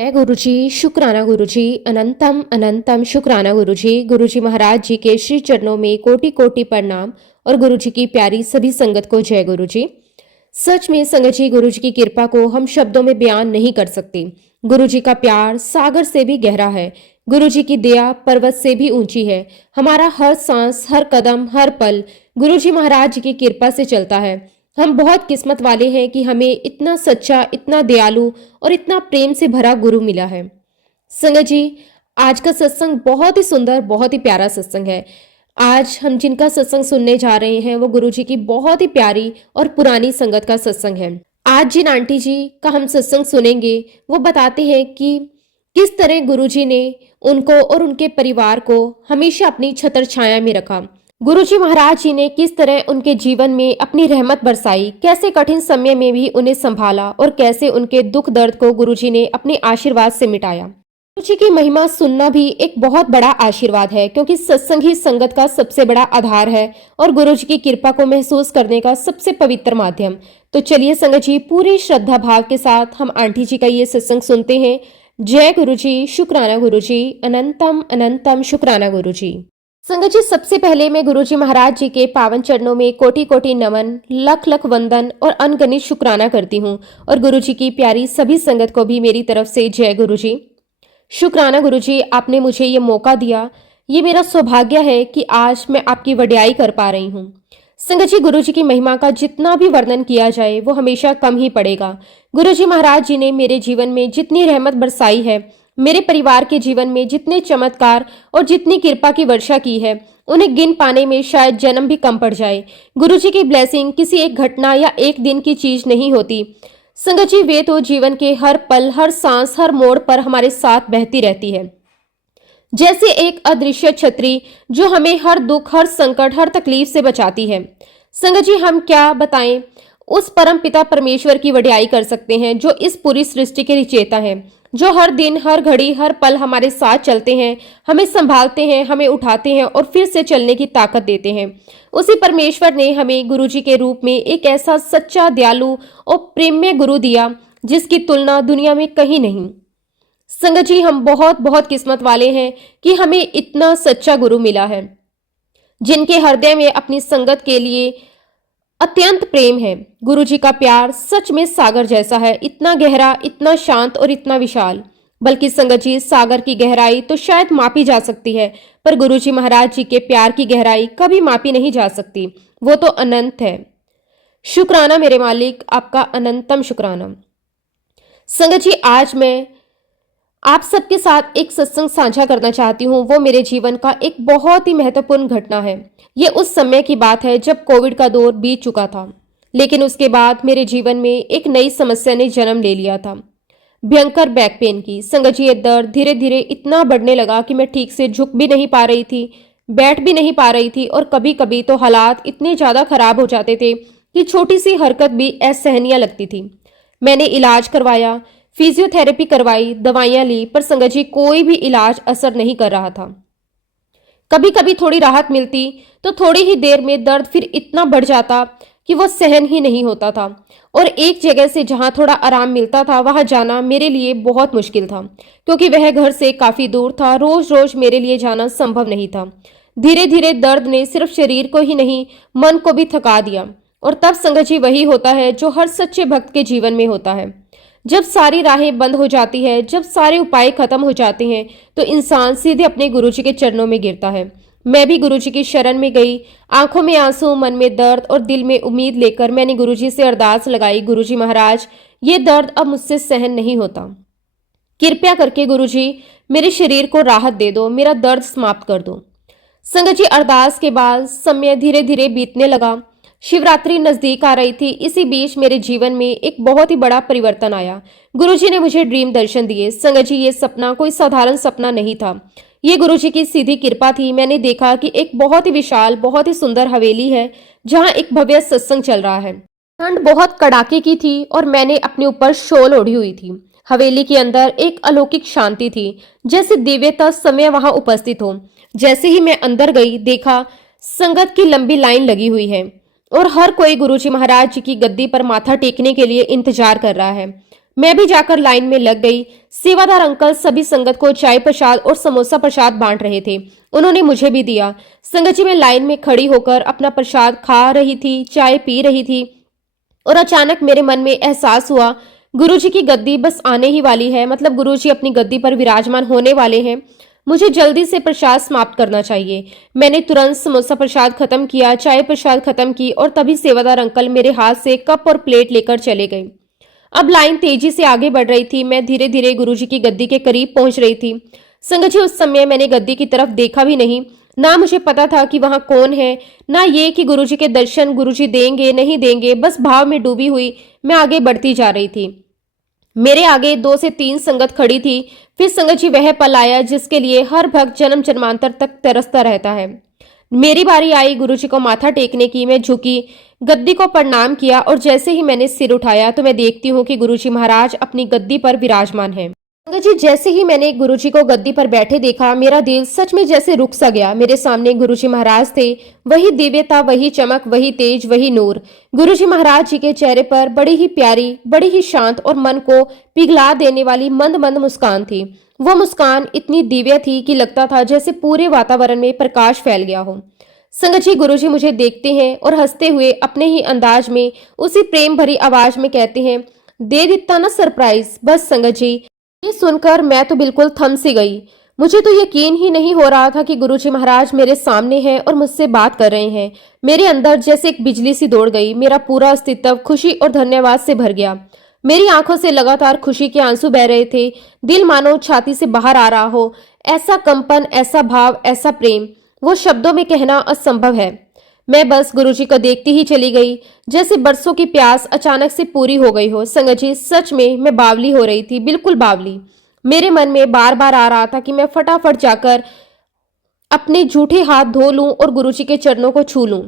जय गुरु जी, शुक्राना गुरु जी, अनंतम अनंतम शुक्राना गुरु जी महाराज जी के श्री चरणों में कोटि कोटि प्रणाम और गुरु जी की प्यारी सभी संगत को जय गुरु जी। सच में संगत जी, गुरु जी की कृपा को हम शब्दों में बयान नहीं कर सकते। गुरु जी का प्यार सागर से भी गहरा है। गुरु जी की दया पर्वत से भी ऊंची है। हमारा हर सांस, हर कदम, हर पल गुरु जी महाराज जी की कृपा से चलता है। हम बहुत किस्मत वाले हैं कि हमें इतना सच्चा, इतना दयालु और इतना प्रेम से भरा गुरु मिला है। संगत जी, आज का सत्संग बहुत ही सुंदर, बहुत ही प्यारा सत्संग है। आज हम जिनका सत्संग सुनने जा रहे हैं वो गुरु जी की बहुत ही प्यारी और पुरानी संगत का सत्संग है। आज जिन आंटी जी का हम सत्संग सुनेंगे वो बताते हैं कि किस तरह गुरु जी ने उनको और उनके परिवार को हमेशा अपनी छत्र छाया में रखा। गुरु जी महाराज जी ने किस तरह उनके जीवन में अपनी रहमत बरसाई, कैसे कठिन समय में भी उन्हें संभाला और कैसे उनके दुख दर्द को गुरु जी ने अपने आशीर्वाद से मिटाया। गुरु जी की महिमा सुनना भी एक बहुत बड़ा आशीर्वाद है, क्योंकि सत्संग ही संगत का सबसे बड़ा आधार है और गुरु जी की कृपा को महसूस करने का सबसे पवित्र माध्यम। तो चलिए संगत जी, पूरी श्रद्धा भाव के साथ हम आंटी जी का ये सत्संग सुनते हैं। जय गुरु जी, शुक्राना गुरु जी, अनंतम अनंतम शुक्राना गुरु जी। संगत जी, सबसे पहले मैं गुरु जी महाराज जी के पावन चरणों में कोटि कोटि नमन, लख लख वंदन और अनगणित शुक्राना करती हूँ और गुरु जी की प्यारी सभी संगत को भी मेरी तरफ से जय गुरु जी। शुक्राना गुरु जी, आपने मुझे ये मौका दिया। ये मेरा सौभाग्य है कि आज मैं आपकी वड्याई कर पा रही हूँ। संगत जी, गुरु जी की महिमा का जितना भी वर्णन किया जाए वो हमेशा कम ही पड़ेगा। गुरु जी महाराज जी ने मेरे जीवन में जितनी रहमत बरसाई है, मेरे परिवार के जीवन में जितने चमत्कार और जितनी कृपा की वर्षा की है, उन्हें गिन पाने में शायद जन्म भी कम पड़ जाए। गुरु जी की ब्लेसिंग किसी एक घटना या एक दिन की चीज नहीं होती। संगत जी, वे तो जीवन के हर पल, हर सांस, हर मोड़ पर हमारे साथ बहती रहती है, जैसे एक अदृश्य छतरी जो हमें हर दुख, हर संकट, हर तकलीफ से बचाती है। संगत जी, हम क्या बताएं, उस परम पिता परमेश्वर की वड्याई कर सकते हैं जो इस पूरी सृष्टि के रचयिता हैं, जो हर दिन, हर घड़ी, हर पल हमारे साथ चलते हैं, हमें संभालते हैं, हमें उठाते हैं और फिर से चलने की ताकत देते हैं। उसी परमेश्वर ने हमें गुरु जी के रूप में एक ऐसा सच्चा, दयालु और प्रेममय गुरु दिया जिसकी तुलना दुनिया में कहीं नहीं। संगत जी, हम बहुत बहुत किस्मत वाले हैं कि हमें इतना सच्चा गुरु मिला है, जिनके हृदय में अपनी संगत के लिए अत्यंत प्रेम है। गुरु जी का प्यार सच में सागर जैसा है, इतना गहरा, इतना शांत और इतना विशाल। बल्कि संगत जी, सागर की गहराई तो शायद मापी जा सकती है, पर गुरु जी महाराज जी के प्यार की गहराई कभी मापी नहीं जा सकती। वो तो अनंत है। शुक्राना मेरे मालिक, आपका अनंतम शुक्राना। संगत जी, आज मैं आप सबके साथ एक सत्संग साझा करना चाहती हूँ। वो मेरे जीवन का एक बहुत ही महत्वपूर्ण घटना है। ये उस समय की बात है जब कोविड का दौर बीत चुका था, लेकिन उसके बाद मेरे जीवन में एक नई समस्या ने जन्म ले लिया था, भयंकर बैक पेन की। संगत जी, ये दर्द धीरे धीरे इतना बढ़ने लगा कि मैं ठीक से झुक भी नहीं पा रही थी, बैठ भी नहीं पा रही थी और कभी कभी तो हालात इतने ज्यादा खराब हो जाते थे कि छोटी सी हरकत भी असहनीय लगती थी। मैंने इलाज करवाया, फिजियोथेरेपी करवाई, दवाइयां ली, पर संगत जी, कोई भी इलाज असर नहीं कर रहा था। कभी कभी थोड़ी राहत मिलती तो थोड़ी ही देर में दर्द फिर इतना बढ़ जाता कि वो सहन ही नहीं होता था और एक जगह से जहां थोड़ा आराम मिलता था वहां जाना मेरे लिए बहुत मुश्किल था, क्योंकि वह घर से काफी दूर था। रोज रोज मेरे लिए जाना संभव नहीं था। धीरे धीरे दर्द ने सिर्फ शरीर को ही नहीं, मन को भी थका दिया। और तब संगत जी, वही होता है जो हर सच्चे भक्त के जीवन में होता है। जब सारी राहें बंद हो जाती है, जब सारे उपाय खत्म हो जाते हैं, तो इंसान सीधे अपने गुरु जी के चरणों में गिरता है। मैं भी गुरु जी की शरण में गई। आंखों में आंसू, मन में दर्द और दिल में उम्मीद लेकर मैंने गुरु जी से अरदास लगाई, गुरु जी महाराज, ये दर्द अब मुझसे सहन नहीं होता। कृपया करके गुरु जी, मेरे शरीर को राहत दे दो, मेरा दर्द समाप्त कर दो। संगत जी, अरदास के बाद समय धीरे धीरे बीतने लगा। शिवरात्रि नजदीक आ रही थी। इसी बीच मेरे जीवन में एक बहुत ही बड़ा परिवर्तन आया। गुरुजी ने मुझे ड्रीम दर्शन दिए। संगत जी, ये सपना कोई साधारण सपना नहीं था, ये गुरुजी की सीधी कृपा थी। मैंने देखा कि एक बहुत ही विशाल, बहुत ही सुंदर हवेली है जहाँ एक भव्य सत्संग चल रहा है। ठंड बहुत कड़ाके की थी और मैंने अपने ऊपर शॉल ओढ़ी हुई थी। हवेली के अंदर एक अलौकिक शांति थी, जैसे दिव्यता समय वहां उपस्थित हो। जैसे ही मैं अंदर गई, देखा संगत की लंबी लाइन लगी हुई है और हर कोई गुरुजी महाराज जी की गद्दी पर माथा टेकने के लिए इंतजार कर रहा है। मैं भी जाकर लाइन में लग गई। सेवादार अंकल सभी संगत को चाय प्रसाद और समोसा प्रसाद बांट रहे थे। उन्होंने मुझे भी दिया। संगत जी, मैं लाइन में खड़ी होकर अपना प्रसाद खा रही थी, चाय पी रही थी और अचानक मेरे मन में एहसास हुआ, गुरुजी की गद्दी बस आने ही वाली है। मतलब गुरुजी अपनी गद्दी पर विराजमान होने वाले हैं। मुझे जल्दी से प्रसाद समाप्त करना चाहिए। मैंने तुरंत समोसा प्रसाद खत्म किया, चाय प्रसाद खत्म की और तभी सेवादार अंकल मेरे हाथ से कप और प्लेट लेकर चले गए। अब लाइन तेजी से आगे बढ़ रही थी। मैं धीरे धीरे गुरुजी की गद्दी के करीब पहुंच रही थी। संगत जी, उस समय मैंने गद्दी की तरफ देखा भी नहीं। ना मुझे पता था कि वहां कौन है, ना ये कि गुरुजी के दर्शन गुरुजी देंगे नहीं देंगे। बस भाव में डूबी हुई मैं आगे बढ़ती जा रही थी। मेरे आगे 2 से 3 संगत खड़ी थी। फिर संगत जी वह पल आया जिसके लिए हर भक्त जन्म जन्मांतर तक तरसता रहता है। मेरी बारी आई गुरुजी को माथा टेकने की। मैं झुकी, गद्दी को प्रणाम किया और जैसे ही मैंने सिर उठाया तो मैं देखती हूँ कि गुरुजी महाराज अपनी गद्दी पर विराजमान है। संगत जी, जैसे ही मैंने गुरुजी को गद्दी पर बैठे देखा, मेरा दिल सच में जैसे रुक सा गया। मेरे सामने गुरुजी महाराज थे। वही दिव्यता, वही चमक, वही तेज, वही नूर। गुरुजी महाराज जी के चेहरे पर बड़ी ही प्यारी, बड़ी ही शांत और मन को पिघला देने वाली मंद मंद मुस्कान थी। वो मुस्कान इतनी दिव्य थी कि लगता था जैसे पूरे वातावरण में प्रकाश फैल गया हो। संगत जी, गुरुजी मुझे देखते हैं और हंसते हुए अपने ही अंदाज में, उसी प्रेम भरी आवाज में कहते हैं, दे दिता ना सरप्राइज। बस संगत जी, ये सुनकर मैं तो बिल्कुल थम सी गई। मुझे तो यकीन ही नहीं हो रहा था कि गुरुजी महाराज मेरे सामने हैं और मुझसे बात कर रहे हैं। मेरे अंदर जैसे एक बिजली सी दौड़ गई। मेरा पूरा अस्तित्व खुशी और धन्यवाद से भर गया। मेरी आंखों से लगातार खुशी के आंसू बह रहे थे। दिल मानो छाती से बाहर आ रहा हो। ऐसा कंपन, ऐसा भाव, ऐसा प्रेम, वो शब्दों में कहना असंभव है। मैं बस गुरुजी को देखती ही चली गई, जैसे बरसों की प्यास अचानक से पूरी हो गई हो। संगत जी, सच में मैं बावली हो रही थी, बिल्कुल बावली। मेरे मन में बार बार आ रहा था कि मैं फटाफट जाकर अपने झूठे हाथ धो लूं और गुरुजी के चरणों को छू लूं,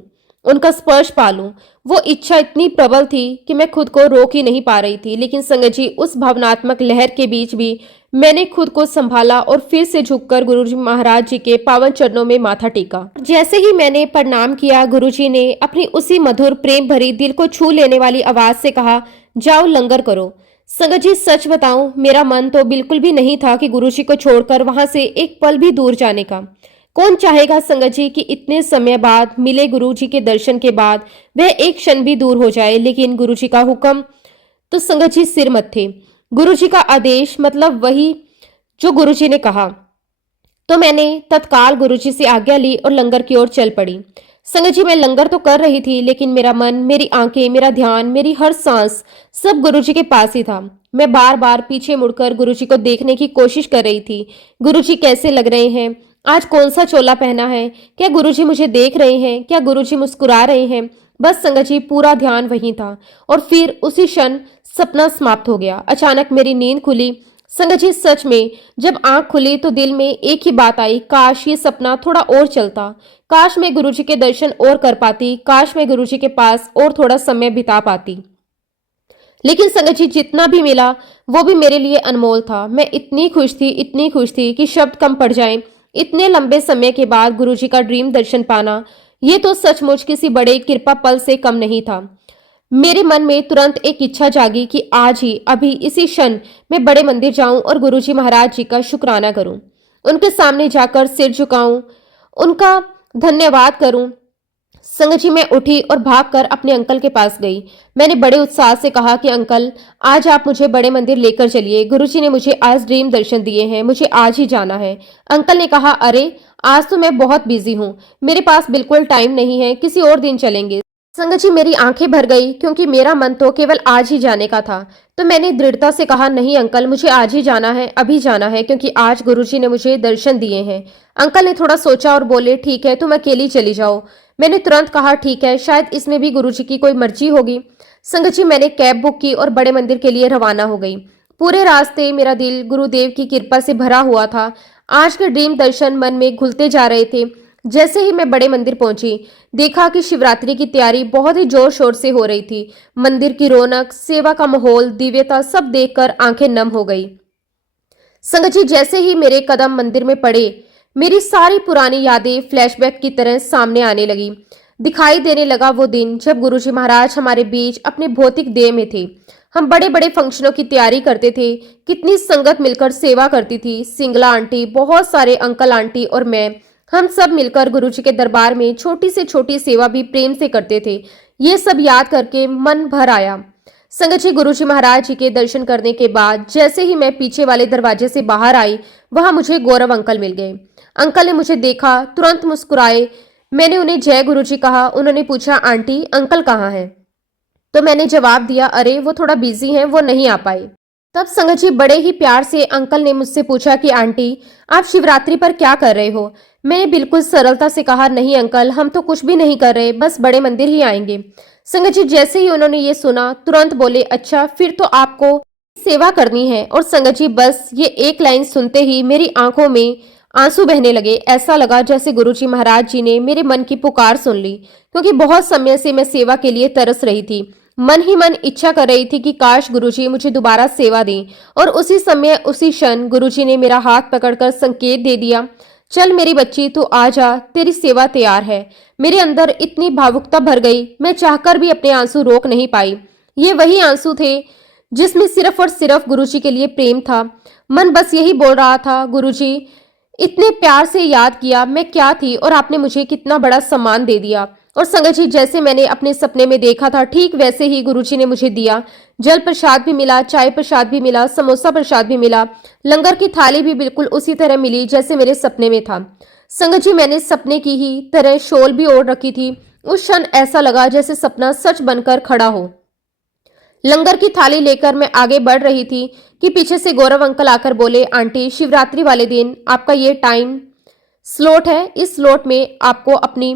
उनका स्पर्श पा लूं। वो इच्छा इतनी प्रबल थी कि मैं खुद को रोक ही नहीं पा रही थी। लेकिन संगत जी, उस भावनात्मक लहर के बीच भी मैंने खुद को संभाला और फिर से झुककर गुरुजी महाराज जी के पावन चरणों में माथा टेका। जैसे ही मैंने प्रणाम किया, गुरुजी ने अपनी उसी मधुर प्रेम भरी दिल को छू लेने वाली आवाज से कहा, जाओ लंगर करो। संगत जी, सच बताऊं, मेरा मन तो बिल्कुल भी नहीं था कि गुरुजी को छोड़कर वहां से एक पल भी दूर जाने का। कौन चाहेगा संगत जी कि इतने समय बाद मिले गुरुजी के दर्शन के बाद वह एक क्षण भी दूर हो जाए। लेकिन गुरुजी का हुक्म तो संगत जी सिर मत थे। गुरुजी का आदेश मतलब वही जो गुरुजी ने कहा। तो मैंने तत्काल गुरुजी से आज्ञा ली और लंगर की ओर चल पड़ी। संगत जी, मैं लंगर तो कर रही थी, लेकिन मेरा मन, मेरी आंखें, मेरा ध्यान, मेरी हर सांस सब गुरुजी के पास ही था। मैं बार बार पीछे मुड़कर गुरुजी को देखने की कोशिश कर रही थी। गुरुजी कैसे लग रहे हैं, आज कौन सा चोला पहना है, क्या गुरुजी मुझे देख रहे हैं, क्या गुरुजी मुस्कुरा रहे हैं। बस संगत जी, पूरा ध्यान वहीं था। और फिर उसी क्षण सपना समाप्त हो गया। अचानक मेरी नींद खुली। संगत जी, सच में जब आंख खुली तो दिल में एक ही बात आई, काश ये सपना थोड़ा और चलता। काश मैं गुरुजी के दर्शन और कर पाती। काश मैं गुरुजी के पास और थोड़ा समय बिता पाती। लेकिन संगत जी, जितना भी मिला वो भी मेरे लिए अनमोल था। मैं इतनी खुश थी, इतनी खुश थी कि शब्द कम पड़ जाएं। इतने लंबे समय के बाद गुरुजी का ड्रीम दर्शन पाना, ये तो सचमुच किसी बड़े कृपा पल से कम नहीं था। मेरे मन में तुरंत एक इच्छा जागी कि आज ही, अभी इसी क्षण मैं बड़े मंदिर जाऊं और गुरुजी महाराज जी का शुक्राना करूं, उनके सामने जाकर सिर झुकाऊं, उनका धन्यवाद करूं। संगत जी, मैं उठी और भागकर अपने अंकल के पास गई। मैंने बड़े उत्साह से कहा कि अंकल, आज आप मुझे बड़े मंदिर लेकर चलिए। गुरुजी ने मुझे आज ड्रीम दर्शन दिए हैं, मुझे आज ही जाना है। अंकल ने कहा, अरे आज तो मैं बहुत बिजी हूँ, मेरे पास बिल्कुल टाइम नहीं है, किसी और दिन चलेंगे। संगत जी, मेरी आंखें भर गई क्योंकि मेरा मन तो केवल आज ही जाने का था। तो मैंने दृढ़ता से कहा, नहीं अंकल, मुझे आज ही जाना है, अभी जाना है, क्योंकि आज गुरुजी ने मुझे दर्शन दिए हैं। अंकल ने थोड़ा सोचा और बोले, ठीक है, तुम अकेली चली जाओ। मैंने तुरंत कहा, ठीक है, शायद इसमें भी गुरुजी की कोई मर्जी होगी। संगत जी, मैंने कैब बुक की और बड़े मंदिर के लिए रवाना हो गई। पूरे रास्ते मेरा दिल गुरुदेव की कृपा से भरा हुआ था। आज के ड्रीम दर्शन मन में घुलते जा रहे थे। जैसे ही मैं बड़े मंदिर पहुंची, देखा कि शिवरात्रि की तैयारी बहुत ही जोर शोर से हो रही थी। मंदिर की रौनक, सेवा का माहौल, दिव्यता सब देखकर आंखें नम हो गई। संगत जी, जैसे ही मेरे कदम मंदिर में पड़े, मेरी सारी पुरानी यादें फ्लैशबैक की तरह सामने आने लगी। दिखाई देने लगा वो दिन जब गुरुजी महाराज हमारे बीच अपने भौतिक देह में थे। हम बड़े बड़े फंक्शनों की तैयारी करते थे, कितनी संगत मिलकर सेवा करती थी। सिंगला आंटी, बहुत सारे अंकल आंटी और मैं, हम सब मिलकर गुरुजी के दरबार में छोटी से छोटी सेवा भी प्रेम से करते थे। ये सब याद करके मन भर आया। संगत जी, गुरुजी महाराज जी के दर्शन करने के बाद जैसे ही मैं पीछे वाले दरवाजे से बाहर आई, वहां मुझे गौरव अंकल मिल गए। अंकल ने मुझे देखा, तुरंत मुस्कुराए। मैंने उन्हें जय गुरुजी कहा। उन्होंने पूछा, आंटी अंकल कहाँ हैं? तो मैंने जवाब दिया, अरे वो थोड़ा बिजी हैं, वो नहीं आ पाए। तब संगत जी, बड़े ही प्यार से अंकल ने मुझसे पूछा कि आंटी आप शिवरात्रि पर क्या कर रहे हो? मैंने बिल्कुल सरलता से कहा, नहीं अंकल, हम तो कुछ भी नहीं कर रहे, बस बड़े मंदिर ही आएंगे। संगत जी, जैसे ही उन्होंने ये सुना, तुरंत बोले, अच्छा फिर तो आपको सेवा करनी है। और संगत जी, बस ये एक लाइन सुनते ही मेरी आंखों में आंसू बहने लगे। ऐसा लगा जैसे गुरुजी महाराज जी ने मेरे मन की पुकार सुन ली, क्योंकि बहुत समय से मैं सेवा के लिए तरस रही थी। मन ही मन इच्छा कर रही थी कि काश गुरुजी मुझे दोबारा सेवा दें। और उसी समय उसी क्षण गुरुजी ने मेरा हाथ पकड़कर संकेत दे दिया, चल मेरी बच्ची, तू आ जा, तेरी सेवा तैयार है। मेरे अंदर इतनी भावुकता भर गई, मैं चाहकर भी अपने आंसू रोक नहीं पाई। ये वही आंसू थे जिसमें सिर्फ और सिर्फ गुरुजी के लिए प्रेम था। मन बस यही बोल रहा था, गुरुजी इतने प्यार से याद किया, मैं क्या थी और आपने मुझे कितना बड़ा सम्मान दे दिया। और संगत जी, जैसे मैंने अपने सपने में देखा था, ठीक वैसे ही गुरुजी ने मुझे दिया। जल प्रसाद भी मिला, चाय प्रसाद भी मिला, समोसा प्रसाद भी मिला, लंगर की थाली भी बिल्कुल उसी तरह मिली जैसे मेरे सपने में था। संगत जी, मैंने सपने की ही तरह शॉल भी ओढ़ रखी थी। उस क्षण ऐसा लगा जैसे सपना सच बनकर खड़ा हो। लंगर की थाली लेकर मैं आगे बढ़ रही थी कि पीछे से गौरव अंकल आकर बोले, आंटी शिवरात्रि वाले दिन आपका ये टाइम स्लॉट है, इस स्लॉट में आपको अपनी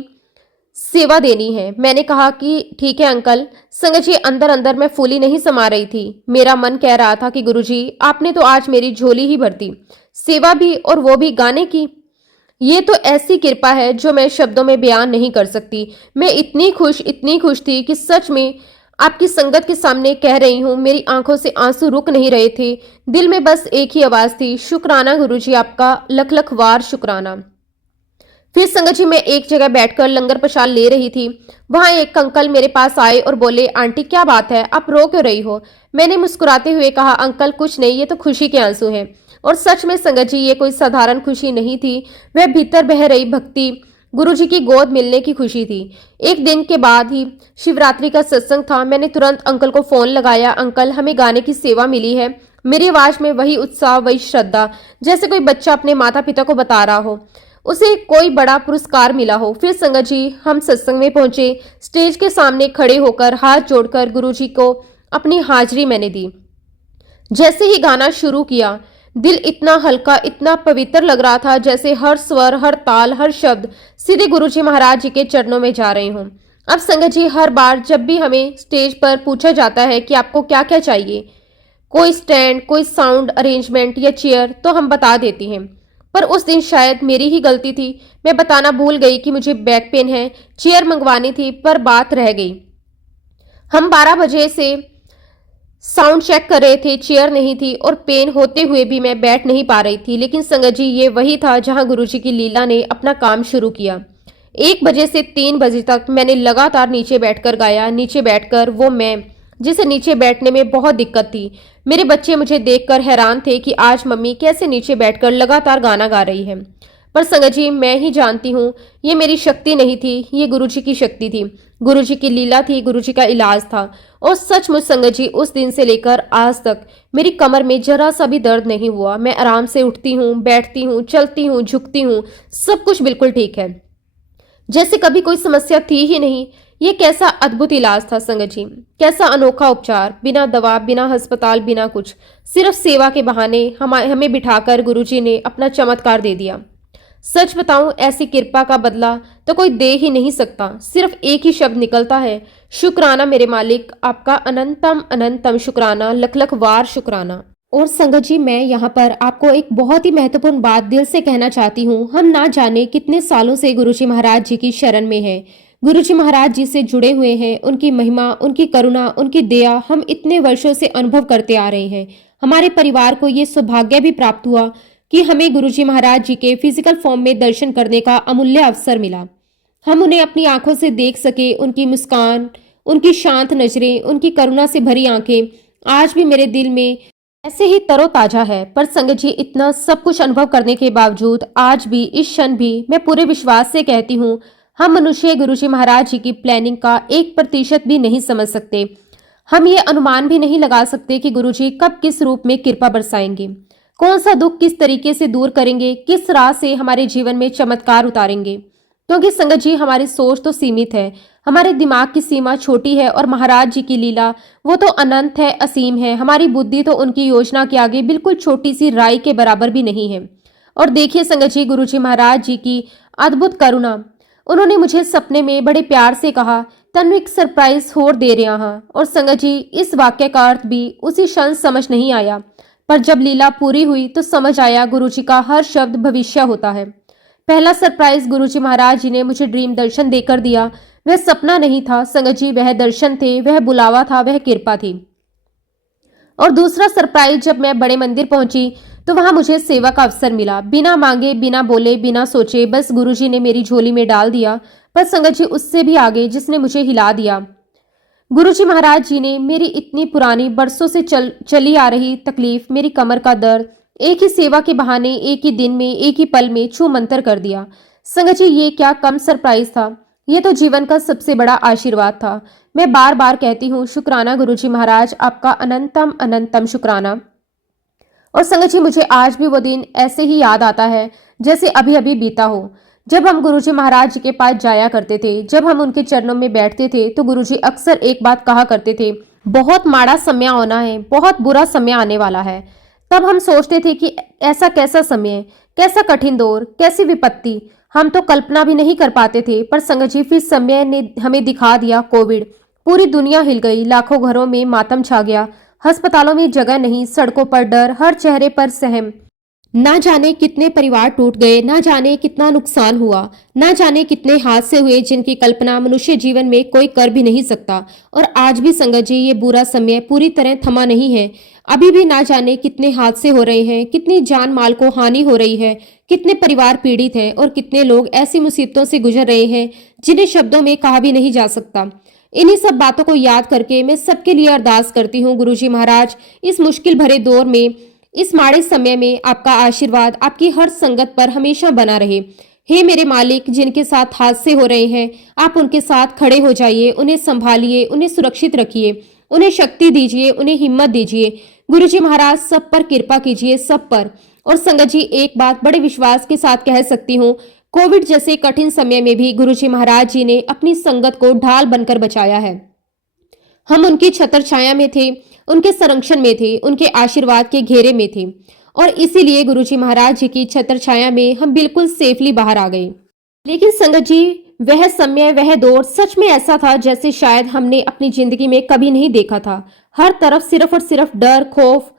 सेवा देनी है। मैंने कहा कि ठीक है अंकल। संगत जी, अंदर अंदर मैं फूली नहीं समा रही थी। मेरा मन कह रहा था कि गुरुजी आपने तो आज मेरी झोली ही भर दी, सेवा भी और वो भी गाने की। ये तो ऐसी कृपा है जो मैं शब्दों में बयान नहीं कर सकती। मैं इतनी खुश थी कि सच में आपकी संगत के सामने कह रही हूँ, मेरी आंखों से आंसू रुक नहीं रहे थे। दिल में बस एक ही आवाज थी, शुक्राना गुरुजी, आपका लख लख वार शुक्राना। फिर संगत जी, मैं एक जगह बैठकर लंगर प्रसाद ले रही थी। वहां एक अंकल मेरे पास आए और बोले, आंटी क्या बात है, आप रो क्यों रही हो? मैंने मुस्कुराते हुए कहा, अंकल कुछ नहीं, ये तो खुशी के आंसू हैं। और सच में संगत जी, ये कोई साधारण खुशी नहीं थी, वह भीतर बह रही भक्ति, गुरुजी की गोद मिलने की खुशी थी। एक दिन के बाद ही शिवरात्रि का सत्संग था। मैंने तुरंत अंकल को फोन लगाया, अंकल हमें गाने की सेवा मिली है। मेरी आवाज में वही उत्साह, वही श्रद्धा, जैसे कोई बच्चा अपने माता पिता को बता रहा हो उसे कोई बड़ा पुरस्कार मिला हो। फिर संगत जी, हम सत्संग में पहुंचे। स्टेज के सामने खड़े होकर हाथ जोड़कर गुरुजी को अपनी हाजिरी मैंने दी। जैसे ही गाना शुरू किया, दिल इतना हल्का, इतना पवित्र लग रहा था, जैसे हर स्वर, हर ताल, हर शब्द सीधे गुरुजी महाराज जी के चरणों में जा रहे हों। अब संगत जी, हर बार जब भी हमें स्टेज पर पूछा जाता है कि आपको क्या क्या चाहिए, कोई स्टैंड, कोई साउंड अरेंजमेंट या चेयर, तो हम बता देती हैं। पर उस दिन शायद मेरी ही गलती थी, मैं बताना भूल गई कि मुझे बैक पेन है, चेयर मंगवानी थी, पर बात रह गई। हम 12 बजे से साउंड चेक कर रहे थे, चेयर नहीं थी और पेन होते हुए भी मैं बैठ नहीं पा रही थी। लेकिन संगत जी, ये वही था जहां गुरुजी की लीला ने अपना काम शुरू किया। 1 बजे से 3 बजे तक मैंने लगातार नीचे बैठकर गाया। नीचे बैठकर वो मैं जिसे नीचे बैठने में बहुत दिक्कत थी। मेरे बच्चे मुझे देखकर हैरान थे कि आज मम्मी कैसे नीचे बैठकर लगातार गाना गा रही है। पर संगत जी, मैं ही जानती हूँ, ये मेरी शक्ति नहीं थी, ये गुरुजी की शक्ति थी, गुरुजी की लीला थी, गुरुजी का इलाज था। और सचमुच संगत जी, उस दिन से लेकर आज तक मेरी कमर में जरा सा भी दर्द नहीं हुआ। मैं आराम से उठती हूँ, बैठती हूँ, चलती हूँ, झुकती हूँ, सब कुछ बिल्कुल ठीक है, जैसे कभी कोई समस्या थी ही नहीं। ये कैसा अद्भुत इलाज था संगत जी, कैसा अनोखा उपचार, बिना दवा, बिना अस्पताल, बिना कुछ, सिर्फ सेवा के बहाने हमें बिठाकर गुरुजी ने अपना चमत्कार दे दिया। सच बताऊं, ऐसी कृपा का बदला तो कोई दे ही नहीं सकता। सिर्फ एक ही शब्द निकलता है, शुक्राना मेरे मालिक, आपका अनंतम अनंतम शुक्राना, लख लख वार शुक्राना। और संगत जी, मैं यहाँ पर आपको एक बहुत ही महत्वपूर्ण बात दिल से कहना चाहती हूँ। हम ना जाने कितने सालों से गुरुजी महाराज जी की शरण में हैं, गुरुजी महाराज जी से जुड़े हुए हैं। उनकी महिमा, उनकी करुणा, उनकी दया हम इतने वर्षों से अनुभव करते आ रहे हैं। हमारे परिवार को ये सौभाग्य भी प्राप्त हुआ कि हमें गुरुजी महाराज जी के फिजिकल फॉर्म में दर्शन करने का अमूल्य अवसर मिला। हम उन्हें अपनी आंखों से देख सके, उनकी मुस्कान, उनकी शांत नजरें, उनकी करुणा से भरी आंखें, आज भी मेरे दिल में ऐसे ही तरोताजा है। पर संगत जी, इतना सब कुछ अनुभव करने के बावजूद आज भी, इस क्षण भी मैं पूरे विश्वास से कहती हूँ, हम मनुष्य गुरुजी महाराज जी की प्लानिंग का 1% भी नहीं समझ सकते। हम ये अनुमान भी नहीं लगा सकते कि गुरुजी कब किस रूप में कृपा बरसाएंगे, कौन सा दुख किस तरीके से दूर करेंगे, किस राह से हमारे जीवन में चमत्कार उतारेंगे। क्योंकि संगत जी, हमारी सोच तो सीमित है, हमारे दिमाग की सीमा छोटी है, और महाराज जी की लीला वो तो अनंत है, असीम है। हमारी बुद्धि तो उनकी योजना के आगे बिल्कुल छोटी सी राई के बराबर भी नहीं है। और देखिए संगत जी, गुरु जी महाराज जी की अद्भुत करुणा। उन्होंने मुझे सपने में बड़े प्यार से कहा, तनु एक सरप्राइज होर दे रहा हाँ। और संगत जी, इस वाक्य का अर्थ भी उसी क्षण समझ नहीं आया, पर जब लीला पूरी हुई तो समझ आया, गुरु जी का हर शब्द भविष्य होता है। पहला सरप्राइज गुरुजी महाराज जी ने मुझे ड्रीम दर्शन देकर दिया। वह सपना नहीं था संगत जी, वह दर्शन थे, वह बुलावा था, वह कृपा थी। और दूसरा सरप्राइज, जब मैं बड़े मंदिर पहुंची तो वहां मुझे सेवा का अवसर मिला। बिना मांगे, बिना बोले, बिना सोचे, बस गुरुजी ने मेरी झोली में डाल दिया। पर संगत जी, उससे भी आगे जिसने मुझे हिला दिया, गुरुजी महाराज जी ने मेरी इतनी पुरानी, बरसों से चली आ रही तकलीफ, मेरी कमर का दर्द, एक ही सेवा के बहाने, एक ही दिन में, एक ही पल में छू मंतर कर दिया। संगत जी, ये क्या कम सरप्राइज था, ये तो जीवन का सबसे बड़ा आशीर्वाद था। मैं बार बार कहती हूँ, शुक्राना गुरुजी महाराज, आपका अनंतम अनंतम शुक्राना। और संगत जी, मुझे आज भी वो दिन ऐसे ही याद आता है जैसे अभी अभी बीता हो। जब हम गुरुजी महाराज जी के पास जाया करते थे, जब हम उनके चरणों में बैठते थे, तो गुरुजी अक्सर एक बात कहा करते थे, बहुत माड़ा समय आना है, बहुत बुरा समय आने वाला है। तब हम सोचते थे कि ऐसा कैसा समय, कैसा कठिन दौर, कैसी विपत्ति, हम तो कल्पना भी नहीं कर पाते थे। पर संगत जी, फिर समय ने हमें दिखा दिया कोविड। पूरी दुनिया हिल गई, लाखों घरों में मातम छा गया, अस्पतालों में जगह नहीं, सड़कों पर डर, हर चेहरे पर सहम। ना जाने कितने परिवार टूट गए, ना जाने कितना नुकसान हुआ, ना जाने कितने हादसे हुए जिनकी कल्पना मनुष्य जीवन में कोई कर भी नहीं सकता। और आज भी संगत जी, ये बुरा समय पूरी तरह थमा नहीं है। अभी भी ना जाने कितने हादसे हो रहे हैं, कितनी जान माल को हानि हो रही है, कितने परिवार पीड़ित हैं, और कितने लोग ऐसी मुसीबतों से गुजर रहे हैं जिन्हें शब्दों में कहा भी नहीं जा सकता। इन्हीं सब बातों को याद करके मैं सबके लिए अरदास करती हूँ, गुरुजी महाराज, इस मुश्किल भरे दौर में, इस माड़े समय में आपका आशीर्वाद आपकी हर संगत पर हमेशा बना रहे। हे मेरे मालिक, जिनके साथ हादसे हो रहे हैं, आप उनके साथ खड़े हो जाइए, उन्हें संभालिए, उन्हें सुरक्षित रखिए, उन्हें शक्ति दीजिए, उन्हें हिम्मत दीजिए। गुरुजी महाराज, सब पर कृपा कीजिए, सब पर। और संगत जी, एक बात बड़े विश्वास के साथ कह सकती हूँ, कोविड जैसे कठिन समय में भी गुरुजी महाराज जी ने अपनी संगत को ढाल बनकर बचाया है। हम उनकी छत्र छाया में थे, उनके संरक्षण में थे, उनके आशीर्वाद के घेरे में थे, और इसीलिए गुरुजी महाराज जी की छत्र छाया में हम बिल्कुल सेफली बाहर आ गए। लेकिन संगत जी, वह समय, वह दौर सच में ऐसा था जैसे शायद हमने अपनी जिंदगी में कभी नहीं देखा था। हर तरफ सिर्फ और सिर्फ डर, खौफ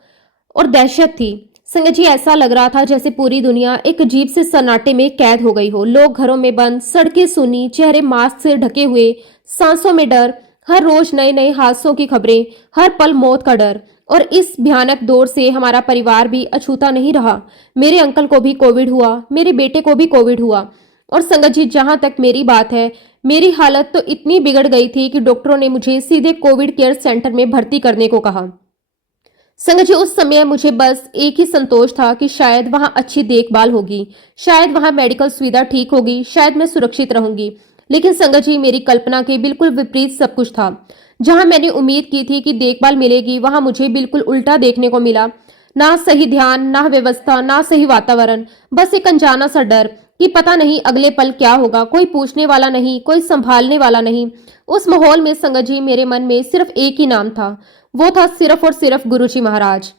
और दहशत थी। संगत जी, ऐसा लग रहा था जैसे पूरी दुनिया एक अजीब से सन्नाटे में कैद हो गई हो। लोग घरों में बंद, सड़कें सूनी, चेहरे मास्क से ढके हुए, सांसों में डर, हर रोज नए नए हादसों की खबरें, हर पल मौत का डर। और इस भयानक दौर से हमारा परिवार भी अछूता नहीं रहा। मेरे अंकल को भी कोविड हुआ, मेरे बेटे को भी कोविड हुआ। और संगत जी, जहां तक मेरी बात है, मेरी हालत तो इतनी बिगड़ गई थी कि डॉक्टरों ने मुझे सीधे कोविड केयर सेंटर में भर्ती करने को कहा। संगत जी, उस समय मुझे बस एक ही संतोष था कि शायद वहां अच्छी देखभाल होगी, शायद वहां मेडिकल सुविधा ठीक होगी, शायद मैं सुरक्षित रहूंगी। लेकिन संगत जी, मेरी कल्पना के बिल्कुल विपरीत सब कुछ था। जहां मैंने उम्मीद की थी कि देखभाल मिलेगी, वहां मुझे बिल्कुल उल्टा देखने को मिला। ना सही ध्यान, ना व्यवस्था, ना सही वातावरण, बस एक अनजाना सा डर कि पता नहीं अगले पल क्या होगा। कोई पूछने वाला नहीं, कोई संभालने वाला नहीं। उस माहौल में संगत जी, मेरे मन में सिर्फ एक ही नाम था, वो था सिर्फ और सिर्फ गुरुजी महाराज।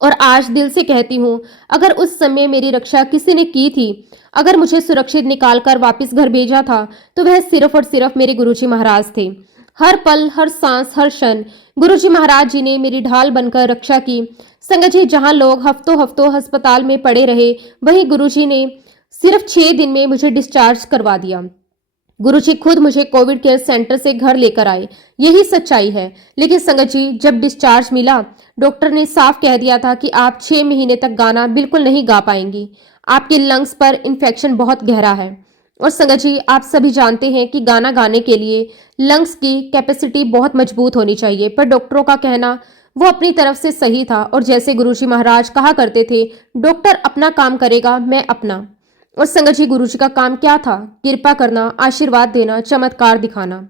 और आज दिल से कहती हूँ, अगर उस समय मेरी रक्षा किसी ने की थी, अगर मुझे सुरक्षित निकालकर वापस घर भेजा था, तो वह सिर्फ और सिर्फ मेरे गुरुजी महाराज थे। हर पल, हर सांस, हर क्षण गुरुजी महाराज जी ने मेरी ढाल बनकर रक्षा की। संगत जी, जहां लोग हफ्तों हफ्तों अस्पताल में पड़े रहे, वहीं गुरुजी ने सिर्फ 6 दिन में मुझे डिस्चार्ज करवा दिया। गुरुजी खुद मुझे कोविड केयर सेंटर से घर लेकर आए, यही सच्चाई है। लेकिन संगत जी, जब डिस्चार्ज मिला, डॉक्टर ने साफ कह दिया था कि आप 6 महीने तक गाना बिल्कुल नहीं गा पाएंगी, आपके लंग्स पर इन्फेक्शन बहुत गहरा है। और संगत जी, आप सभी जानते हैं कि गाना गाने के लिए लंग्स की कैपेसिटी बहुत मजबूत होनी चाहिए, पर डॉक्टरों का कहना वो अपनी तरफ से सही था और जैसे गुरुजी महाराज कहा करते थे, डॉक्टर अपना काम करेगा, मैं अपना। और संगत जी, गुरुजी का काम क्या था? कृपा करना, आशीर्वाद देना, चमत्कार दिखाना।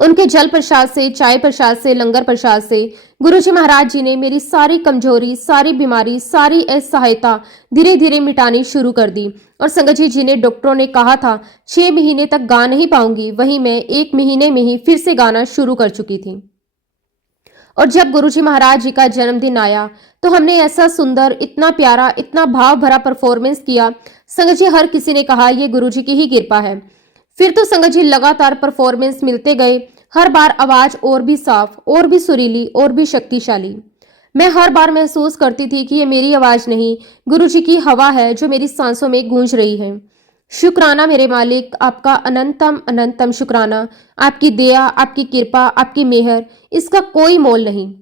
उनके जल प्रसाद से, चाय प्रसाद से, लंगर प्रसाद से गुरुजी महाराज जी ने मेरी सारी कमजोरी, सारी बीमारी, सारी असहायता धीरे धीरे मिटानी शुरू कर दी। और संगत जी, जिन्हें डॉक्टरों ने कहा था 6 महीने तक गा नहीं पाऊंगी, वहीं मैं 1 महीने में ही फिर से गाना शुरू कर चुकी थी। और जब गुरुजी महाराज जी का जन्मदिन आया तो हमने ऐसा सुंदर, इतना प्यारा, इतना भाव भरा परफॉर्मेंस किया। संगत जी, हर किसी ने कहा ये गुरुजी की ही कृपा है। फिर तो संगत जी लगातार परफॉर्मेंस मिलते गए, हर बार आवाज और भी साफ, और भी सुरीली, और भी शक्तिशाली। मैं हर बार महसूस करती थी कि ये मेरी आवाज नहीं, गुरुजी की हवा है जो मेरी सांसों में गूंज रही है। शुक्राना मेरे मालिक, आपका अनंतम अनंतम शुक्राना। आपकी दया, आपकी कृपा, आपकी मेहर, इसका कोई मोल नहीं।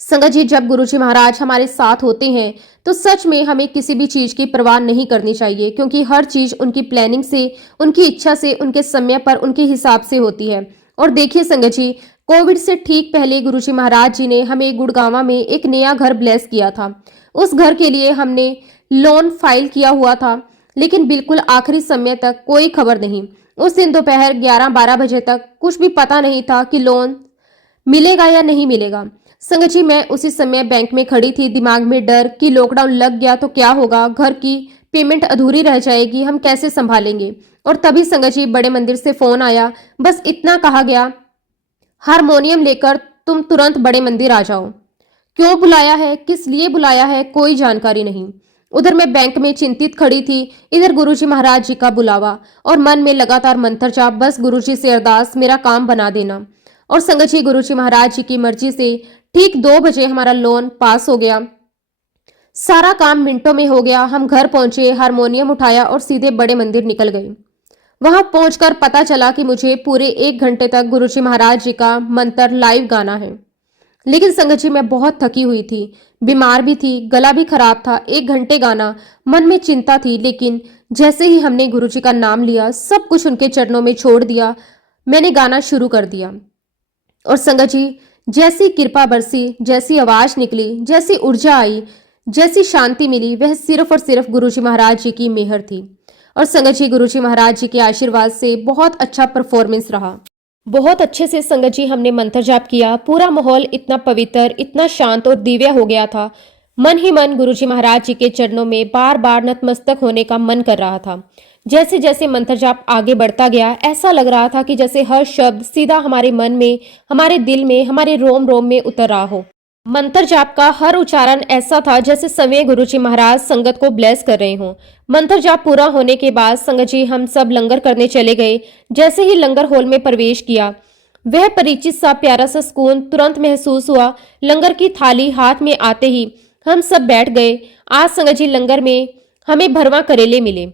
संगत जी, जब गुरुजी महाराज हमारे साथ होते हैं तो सच में हमें किसी भी चीज की परवाह नहीं करनी चाहिए, क्योंकि हर चीज उनकी प्लानिंग से, उनकी इच्छा से, उनके समय पर, उनके हिसाब से होती है। और देखिए संगत जी, कोविड से ठीक पहले गुरुजी महाराज जी ने हमें गुड़गांव में एक नया घर ब्लेस किया था। उस घर के लिए हमने लोन फाइल किया हुआ था, लेकिन बिल्कुल आखिरी समय तक कोई खबर नहीं। उस दिन दोपहर 11-12 बजे तक कुछ भी पता नहीं था कि लोन मिलेगा या नहीं मिलेगा। संगत जी, मैं उसी समय बैंक में खड़ी थी, दिमाग में डर कि लॉकडाउन लग गया तो क्या होगा, घर की पेमेंट अधूरी रह जाएगी, हम कैसे संभालेंगे। और तभी संगत जी बड़े मंदिर से फोन आया। बस इतना कहा गया, हारमोनियम लेकर तुम तुरंत बड़े मंदिर आ जाओ। क्यों बुलाया है, किस लिए बुलाया है, कोई जानकारी नहीं। उधर मैं बैंक में चिंतित खड़ी थी, इधर गुरुजी महाराज जी का बुलावा और मन में लगातार मंत्र जाप, बस गुरुजी से अरदास, मेरा काम बना देना। और संगत जी, गुरुजी महाराज जी की मर्जी से ठीक 2 बजे हमारा लोन पास हो गया। सारा काम मिनटों में हो गया। हम घर पहुंचे, हारमोनियम उठाया और सीधे बड़े मंदिर निकल गए। वहां पहुंचकर पता चला कि मुझे पूरे 1 घंटे तक गुरुजी महाराज जी का मंत्र लाइव गाना है। लेकिन संगत जी, मैं बहुत थकी हुई थी, बीमार भी थी, गला भी खराब था। 1 घंटे गाना, मन में चिंता थी, लेकिन जैसे ही हमने गुरुजी का नाम लिया, सब कुछ उनके चरणों में छोड़ दिया। मैंने गाना शुरू कर दिया और संगत जी, जैसी कृपा बरसी, जैसी आवाज निकली, जैसी ऊर्जा आई, जैसी शांति मिली, वह सिर्फ और सिर्फ गुरुजी महाराज जी की मेहर थी। और संगत जी, गुरुजी महाराज जी के आशीर्वाद से बहुत अच्छा परफॉर्मेंस रहा। बहुत अच्छे से संगत जी हमने मंत्र जाप किया। पूरा माहौल इतना पवित्र, इतना शांत और दिव्य हो गया था। मन ही मन गुरुजी महाराज जी के चरणों में बार बार नतमस्तक होने का मन कर रहा था। जैसे जैसे मंत्र जाप आगे बढ़ता गया, ऐसा लग रहा था कि जैसे हर शब्द सीधा हमारे मन में, हमारे दिल में, हमारे रोम रोम में उतर रहा हो। मंत्र जाप का हर उच्चारण ऐसा था जैसे समय गुरुजी महाराज संगत को ब्लेस कर रहे हों। मंत्र जाप पूरा होने के बाद संगत जी हम सब लंगर करने चले गए। जैसे ही लंगर हॉल में प्रवेश किया, वह परिचित सा प्यारा सा सुकून तुरंत महसूस हुआ। लंगर की थाली हाथ में आते ही हम सब बैठ गए। आज संगत जी लंगर में हमें भरवा करेले मिले।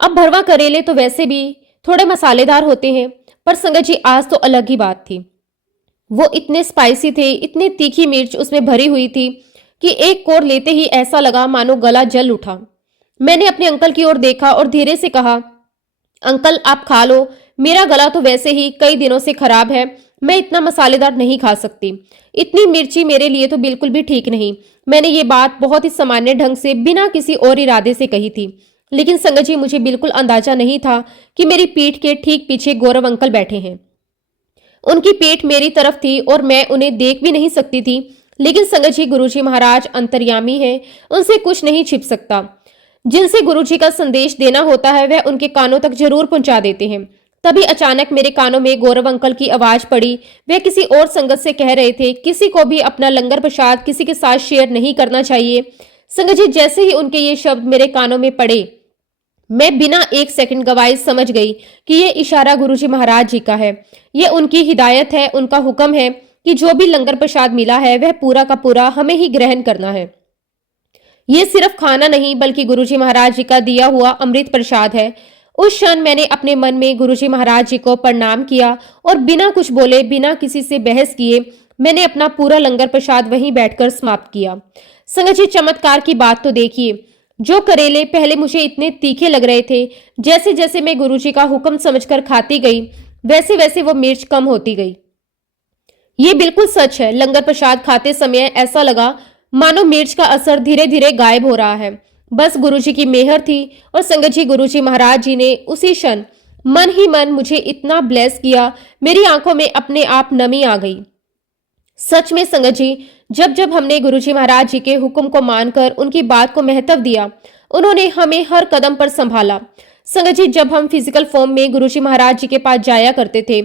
अब भरवा करेले तो वैसे भी थोड़े मसालेदार होते हैं, पर संगत जी आज तो अलग ही बात थी। वो इतने स्पाइसी थे, इतनी तीखी मिर्च उसमें भरी हुई थी कि एक कोर लेते ही ऐसा लगा मानो गला जल उठा। मैंने अपने अंकल की ओर देखा और धीरे से कहा, अंकल आप खा लो, मेरा गला तो वैसे ही कई दिनों से खराब है, मैं इतना मसालेदार नहीं खा सकती। इतनी मिर्ची मेरे लिए तो बिल्कुल भी ठीक नहीं। मैंने ये बात बहुत ही सामान्य ढंग से, बिना किसी और इरादे से कही थी। लेकिन संगत जी, मुझे बिल्कुल अंदाजा नहीं था कि मेरी पीठ के ठीक पीछे गौरव अंकल बैठे हैं। उनकी पीठ मेरी तरफ थी और मैं उन्हें देख भी नहीं सकती थी। लेकिन संगत जी, गुरुजी महाराज अंतर्यामी हैं, उनसे कुछ नहीं छिप सकता। जिनसे गुरुजी का संदेश देना होता है वह उनके कानों तक जरूर पहुंचा देते हैं। तभी अचानक मेरे कानों में गौरव अंकल की आवाज पड़ी। वे किसी और संगत से कह रहे थे, किसी को भी अपना लंगर प्रसाद किसी के साथ शेयर नहीं करना चाहिए। संगत जी, जैसे ही उनके ये शब्द मेरे कानों में पड़े, मैं बिना 1 सेकंड गवाए समझ गई कि ये इशारा गुरुजी महाराज जी का है। ये उनकी हिदायत है, उनका हुक्म है कि जो भी लंगर प्रसाद मिला है वह पूरा का पूरा हमें ही ग्रहण करना है। ये सिर्फ खाना नहीं बल्कि गुरुजी महाराज जी का दिया हुआ अमृत प्रसाद है। उस क्षण मैंने अपने मन में गुरुजी महाराज जी को प्रणाम किया और बिना कुछ बोले, बिना किसी से बहस किए, मैंने अपना पूरा लंगर प्रसाद वहीं बैठकर समाप्त किया। संगत जी, चमत्कार की बात तो देखिए, जो करेले पहले मुझे इतने तीखे लग रहे थे, जैसे जैसे मैं गुरुजी का हुक्म समझकर खाती गई, वैसे वैसे वो मिर्च कम होती गई। ये बिल्कुल सच है। लंगर प्रसाद खाते समय ऐसा लगा मानो मिर्च का असर धीरे धीरे गायब हो रहा है। बस गुरुजी की मेहर थी और संगत जी गुरुजी महाराज जी ने उसी क्षण मन ही मन मुझे इतना ब्लेस किया, मेरी आंखों में अपने आप नमी आ गई। सच में संगत जी, जब जब हमने गुरुजी महाराज जी के हुक्म को मानकर उनकी बात को महत्व दिया, उन्होंने हमें हर कदम पर संभाला। संगत जी, जब हम फिजिकल फॉर्म में गुरुजी महाराज जी के पास जाया करते थे,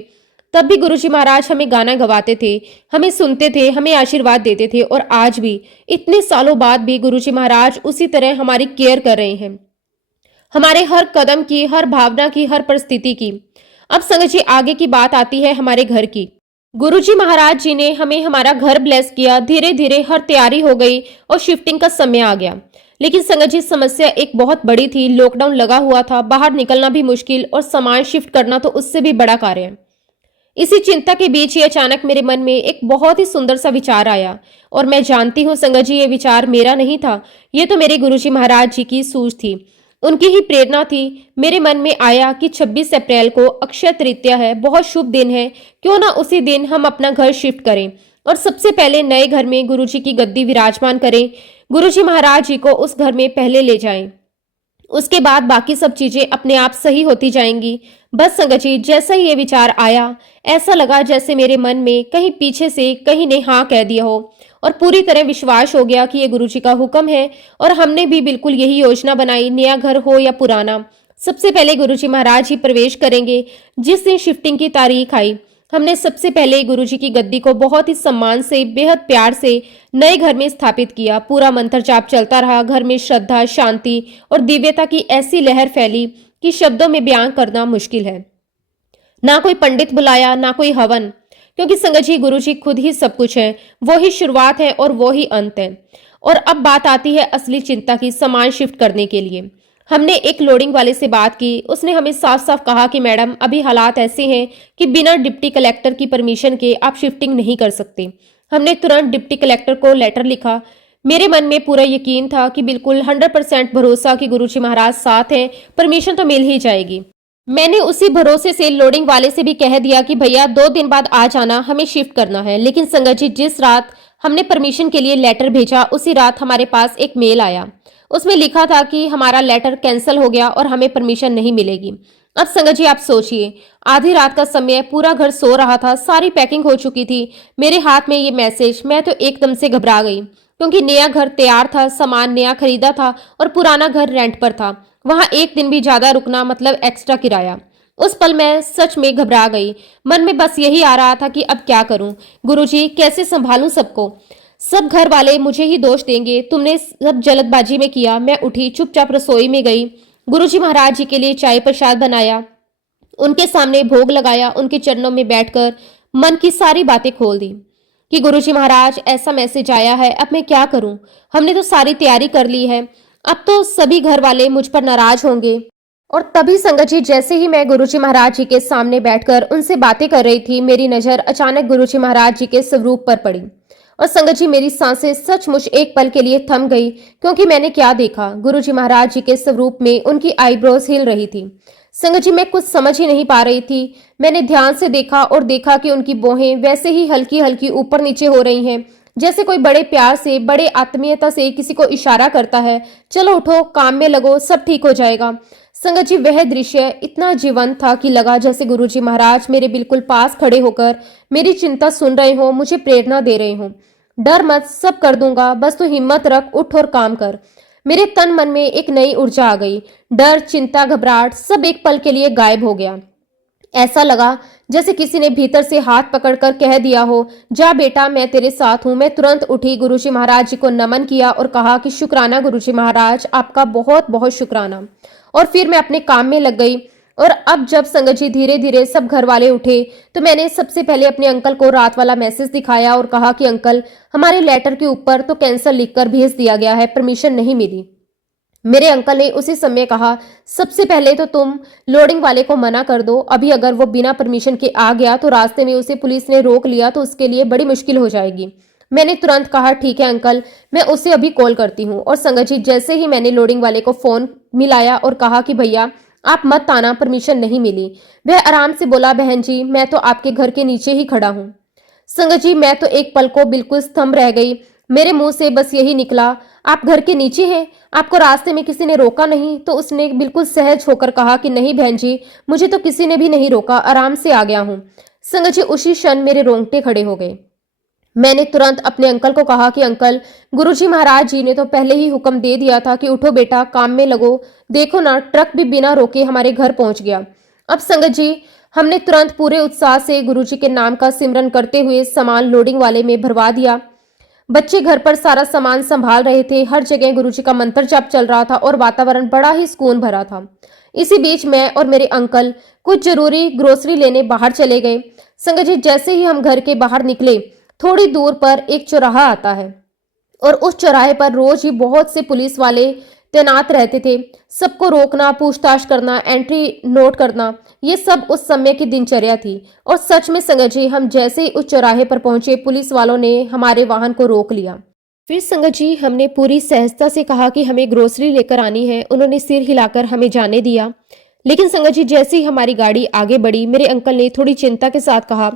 तब भी गुरुजी महाराज हमें गाना गवाते थे, हमें सुनते थे, हमें आशीर्वाद देते थे और आज भी इतने सालों बाद भी गुरुजी महाराज उसी तरह हमारी केयर कर रहे हैं, हमारे हर कदम की, हर भावना की, हर परिस्थिति की। अब संगत जी, आगे की बात आती है हमारे घर की। गुरुजी महाराज जी ने हमें हमारा घर ब्लेस किया, धीरे धीरे हर तैयारी हो गई और शिफ्टिंग का समय आ गया। लेकिन संगत जी, समस्या एक बहुत बड़ी थी। लॉकडाउन लगा हुआ था, बाहर निकलना भी मुश्किल और सामान शिफ्ट करना तो उससे भी बड़ा कार्य है। इसी चिंता के बीच ही अचानक मेरे मन में एक बहुत ही सुंदर सा विचार आया और मैं जानती हूँ संगत जी, ये विचार मेरा नहीं था, ये तो मेरे गुरुजी महाराज जी की सूझ थी, उनकी ही प्रेरणा थी। मेरे मन में आया कि 26 अप्रैल को अक्षय तृतीया है, बहुत शुभ दिन है, क्यों ना उसी दिन हम अपना घर शिफ्ट करें और सबसे पहले नए घर में गुरुजी की गद्दी विराजमान करें, गुरुजी महाराज जी को उस घर में पहले ले जाएं। उसके बाद बाकी सब चीजें अपने आप सही होती जाएंगी। बस संगत जी, जैसा ही ये विचार आया, ऐसा लगा जैसे मेरे मन में कहीं पीछे से कहीं ने हाँ कह दिया हो और पूरी तरह विश्वास हो गया कि ये गुरुजी का हुक्म है। और हमने भी बिल्कुल यही योजना बनाई, नया घर हो या पुराना, सबसे पहले गुरुजी महाराज ही प्रवेश करेंगे। जिस दिन शिफ्टिंग की तारीख आई, हमने सबसे पहले गुरुजी की गद्दी को बहुत ही सम्मान से, बेहद प्यार से नए घर में स्थापित किया। पूरा मंत्र जाप चलता रहा। घर में श्रद्धा, शांति और दिव्यता की ऐसी लहर फैली कि शब्दों में बयान करना मुश्किल है। ना कोई पंडित बुलाया, ना कोई हवन, क्योंकि संगत जी, गुरुजी खुद ही सब कुछ है। वो ही शुरुआत है और वो ही अंत है। और अब बात आती है असली चिंता की, सामान शिफ्ट करने के लिए। हमने एक लोडिंग वाले से बात की। उसने हमें साफ साफ कहा कि मैडम, अभी हालात ऐसे हैं कि बिना डिप्टी कलेक्टर की परमिशन के आप शिफ्टिंग नहीं कर सकते। हमने तुरंत डिप्टी कलेक्टर को लेटर लिखा। मेरे मन में पूरा यकीन था कि बिल्कुल 100% भरोसा कि गुरुजी महाराज साथ हैं, परमिशन तो मिल ही जाएगी। मैंने उसी भरोसे से लोडिंग वाले से भी कह दिया कि भैया 2 दिन बाद आ जाना, हमें शिफ्ट करना है। लेकिन संगत जी, जिस रात हमने परमिशन के लिए लेटर भेजा, उसी रात हमारे पास एक मेल आया। उसमें लिखा था कि हमारा लेटर कैंसिल हो गया और हमें परमिशन नहीं मिलेगी। अब संगत जी, आप सोचिए, आधी रात का समय, पूरा घर सो रहा था, सारी पैकिंग हो चुकी थी, मेरे हाथ में ये मैसेज। मैं तो एकदम से घबरा गई, क्योंकि नया घर तैयार था, सामान नया खरीदा था और पुराना घर रेंट पर था। वहां एक दिन भी ज्यादा रुकना मतलब एक्स्ट्रा किराया। उस पल मैं सच में घबरा गई। मन में बस यही आ रहा था कि अब क्या करूं, गुरुजी कैसे संभालूं सबको। सब घर वाले मुझे ही दोष देंगे, तुमने सब जल्दबाजी में किया। मैं उठी, चुपचाप रसोई में गई, गुरुजी महाराज जी के लिए चाय प्रसाद बनाया, उनके सामने भोग लगाया, उनके चरणों में बैठकर मन की सारी बातें खोल दी कि गुरुजी महाराज, ऐसा मैसेज आया है, अब मैं क्या करूं। हमने तो सारी तैयारी कर ली है, अब तो सभी घर वाले मुझ पर नाराज होंगे। और तभी संगत जी, जैसे ही मैं गुरुजी महाराज जी के सामने बैठकर उनसे बातें कर रही थी, मेरी नजर अचानक गुरुजी महाराज जी के स्वरूप पर पड़ी। और संगत जी, मेरी सांसें सचमुच एक पल के लिए थम गई, क्योंकि मैंने क्या देखा, गुरुजी महाराज जी के स्वरूप में उनकी आईब्रोज हिल रही थी। संगत जी, मैं कुछ समझ ही नहीं पा रही थी। मैंने ध्यान से देखा और देखा कि उनकी बाहें वैसे ही हल्की हल्की ऊपर नीचे हो रही हैं, जैसे कोई बड़े प्यार से, बड़े आत्मीयता से किसी को इशारा करता है, चलो उठो, काम में लगो, सब ठीक हो जाएगा। संगत जी, वह दृश्य इतना जीवंत था कि लगा जैसे गुरुजी महाराज मेरे बिल्कुल पास खड़े होकर मेरी चिंता सुन रहे हो, मुझे प्रेरणा दे रहे हो। डर मत, सब कर दूंगा, बस तू हिम्मत रख, उठ और काम कर। मेरे तन मन में एक नई ऊर्जा आ गई। डर, चिंता, घबराहट सब एक पल के लिए गायब हो गया। ऐसा लगा जैसे किसी ने भीतर से हाथ पकड़कर कह दिया हो, जा बेटा, मैं तेरे साथ हूं। मैं तुरंत उठी, गुरुजी महाराज जी को नमन किया और कहा कि शुक्राना गुरुजी महाराज, आपका बहुत बहुत शुक्राना। और फिर मैं अपने काम में लग गई। और अब जब संगत जी धीरे धीरे सब घर वाले उठे, तो मैंने सबसे पहले अपने अंकल को रात वाला मैसेज दिखाया और कहा कि अंकल, हमारे लेटर के ऊपर तो कैंसल लिखकर भेज दिया गया है, परमिशन नहीं मिली। मेरे अंकल ने उसी समय कहा, सबसे पहले तो तुम लोडिंग वाले को मना कर दो। अभी अगर वो बिना परमिशन के आ गया तो रास्ते में उसे पुलिस ने रोक लिया तो उसके लिए बड़ी मुश्किल हो जाएगी। मैंने तुरंत कहा, ठीक है अंकल, मैं उसे अभी कॉल करती हूँ। और संगत जी, जैसे ही मैंने लोडिंग वाले को फोन मिलाया और कहा कि भैया आप मत आना, परमिशन नहीं मिली, वह आराम से बोला, बहन जी मैं तो आपके घर के नीचे ही खड़ा हूँ। संगत जी, मैं तो एक पल को बिल्कुल स्तंभ रह गई। मेरे मुंह से बस यही निकला, आप घर के नीचे हैं? आपको रास्ते में किसी ने रोका नहीं? तो उसने बिल्कुल सहज होकर कहा कि नहीं बहन जी, मुझे तो किसी ने भी नहीं रोका, आराम से आ गया हूँ। संगत जी, उसी क्षण मेरे रोंगटे खड़े हो गए। मैंने तुरंत अपने अंकल को कहा कि अंकल, गुरुजी महाराज जी ने तो पहले ही हुक्म दे दिया था कि उठो बेटा, काम में लगो। देखो ना, ट्रक भी बिना रोके हमारे घर पहुंच गया। अब संगत जी, हमने तुरंत पूरे उत्साह से गुरुजी के नाम का सिमरन करते हुए सामान लोडिंग वाले में भरवा दिया। बच्चे घर पर सारा सामान संभाल रहे थे। हर जगह गुरुजी का मंत्र जाप चल रहा था और वातावरण बड़ा ही सुकून भरा था। इसी बीच मैं और मेरे अंकल कुछ जरूरी ग्रोसरी लेने बाहर चले गए। संगत जी, जैसे ही हम घर के बाहर निकले, थोड़ी दूर पर एक चौराहा आता है और उस चौराहे पर रोज ही बहुत से पुलिस वाले तैनात रहते थे। सबको रोकना, पूछताछ करना, एंट्री नोट करना, ये सब उस समय की दिनचर्या थी। और सच में संगत जी, हम जैसे ही उस चौराहे पर पहुंचे, पुलिस वालों ने हमारे वाहन को रोक लिया। फिर संगत जी, हमने पूरी सहजता से कहा कि हमें ग्रोसरी लेकर आनी है। उन्होंने सिर हिलाकर हमें जाने दिया। लेकिन संगत जी, जैसे ही हमारी गाड़ी आगे बढ़ी, मेरे अंकल ने थोड़ी चिंता के साथ कहा,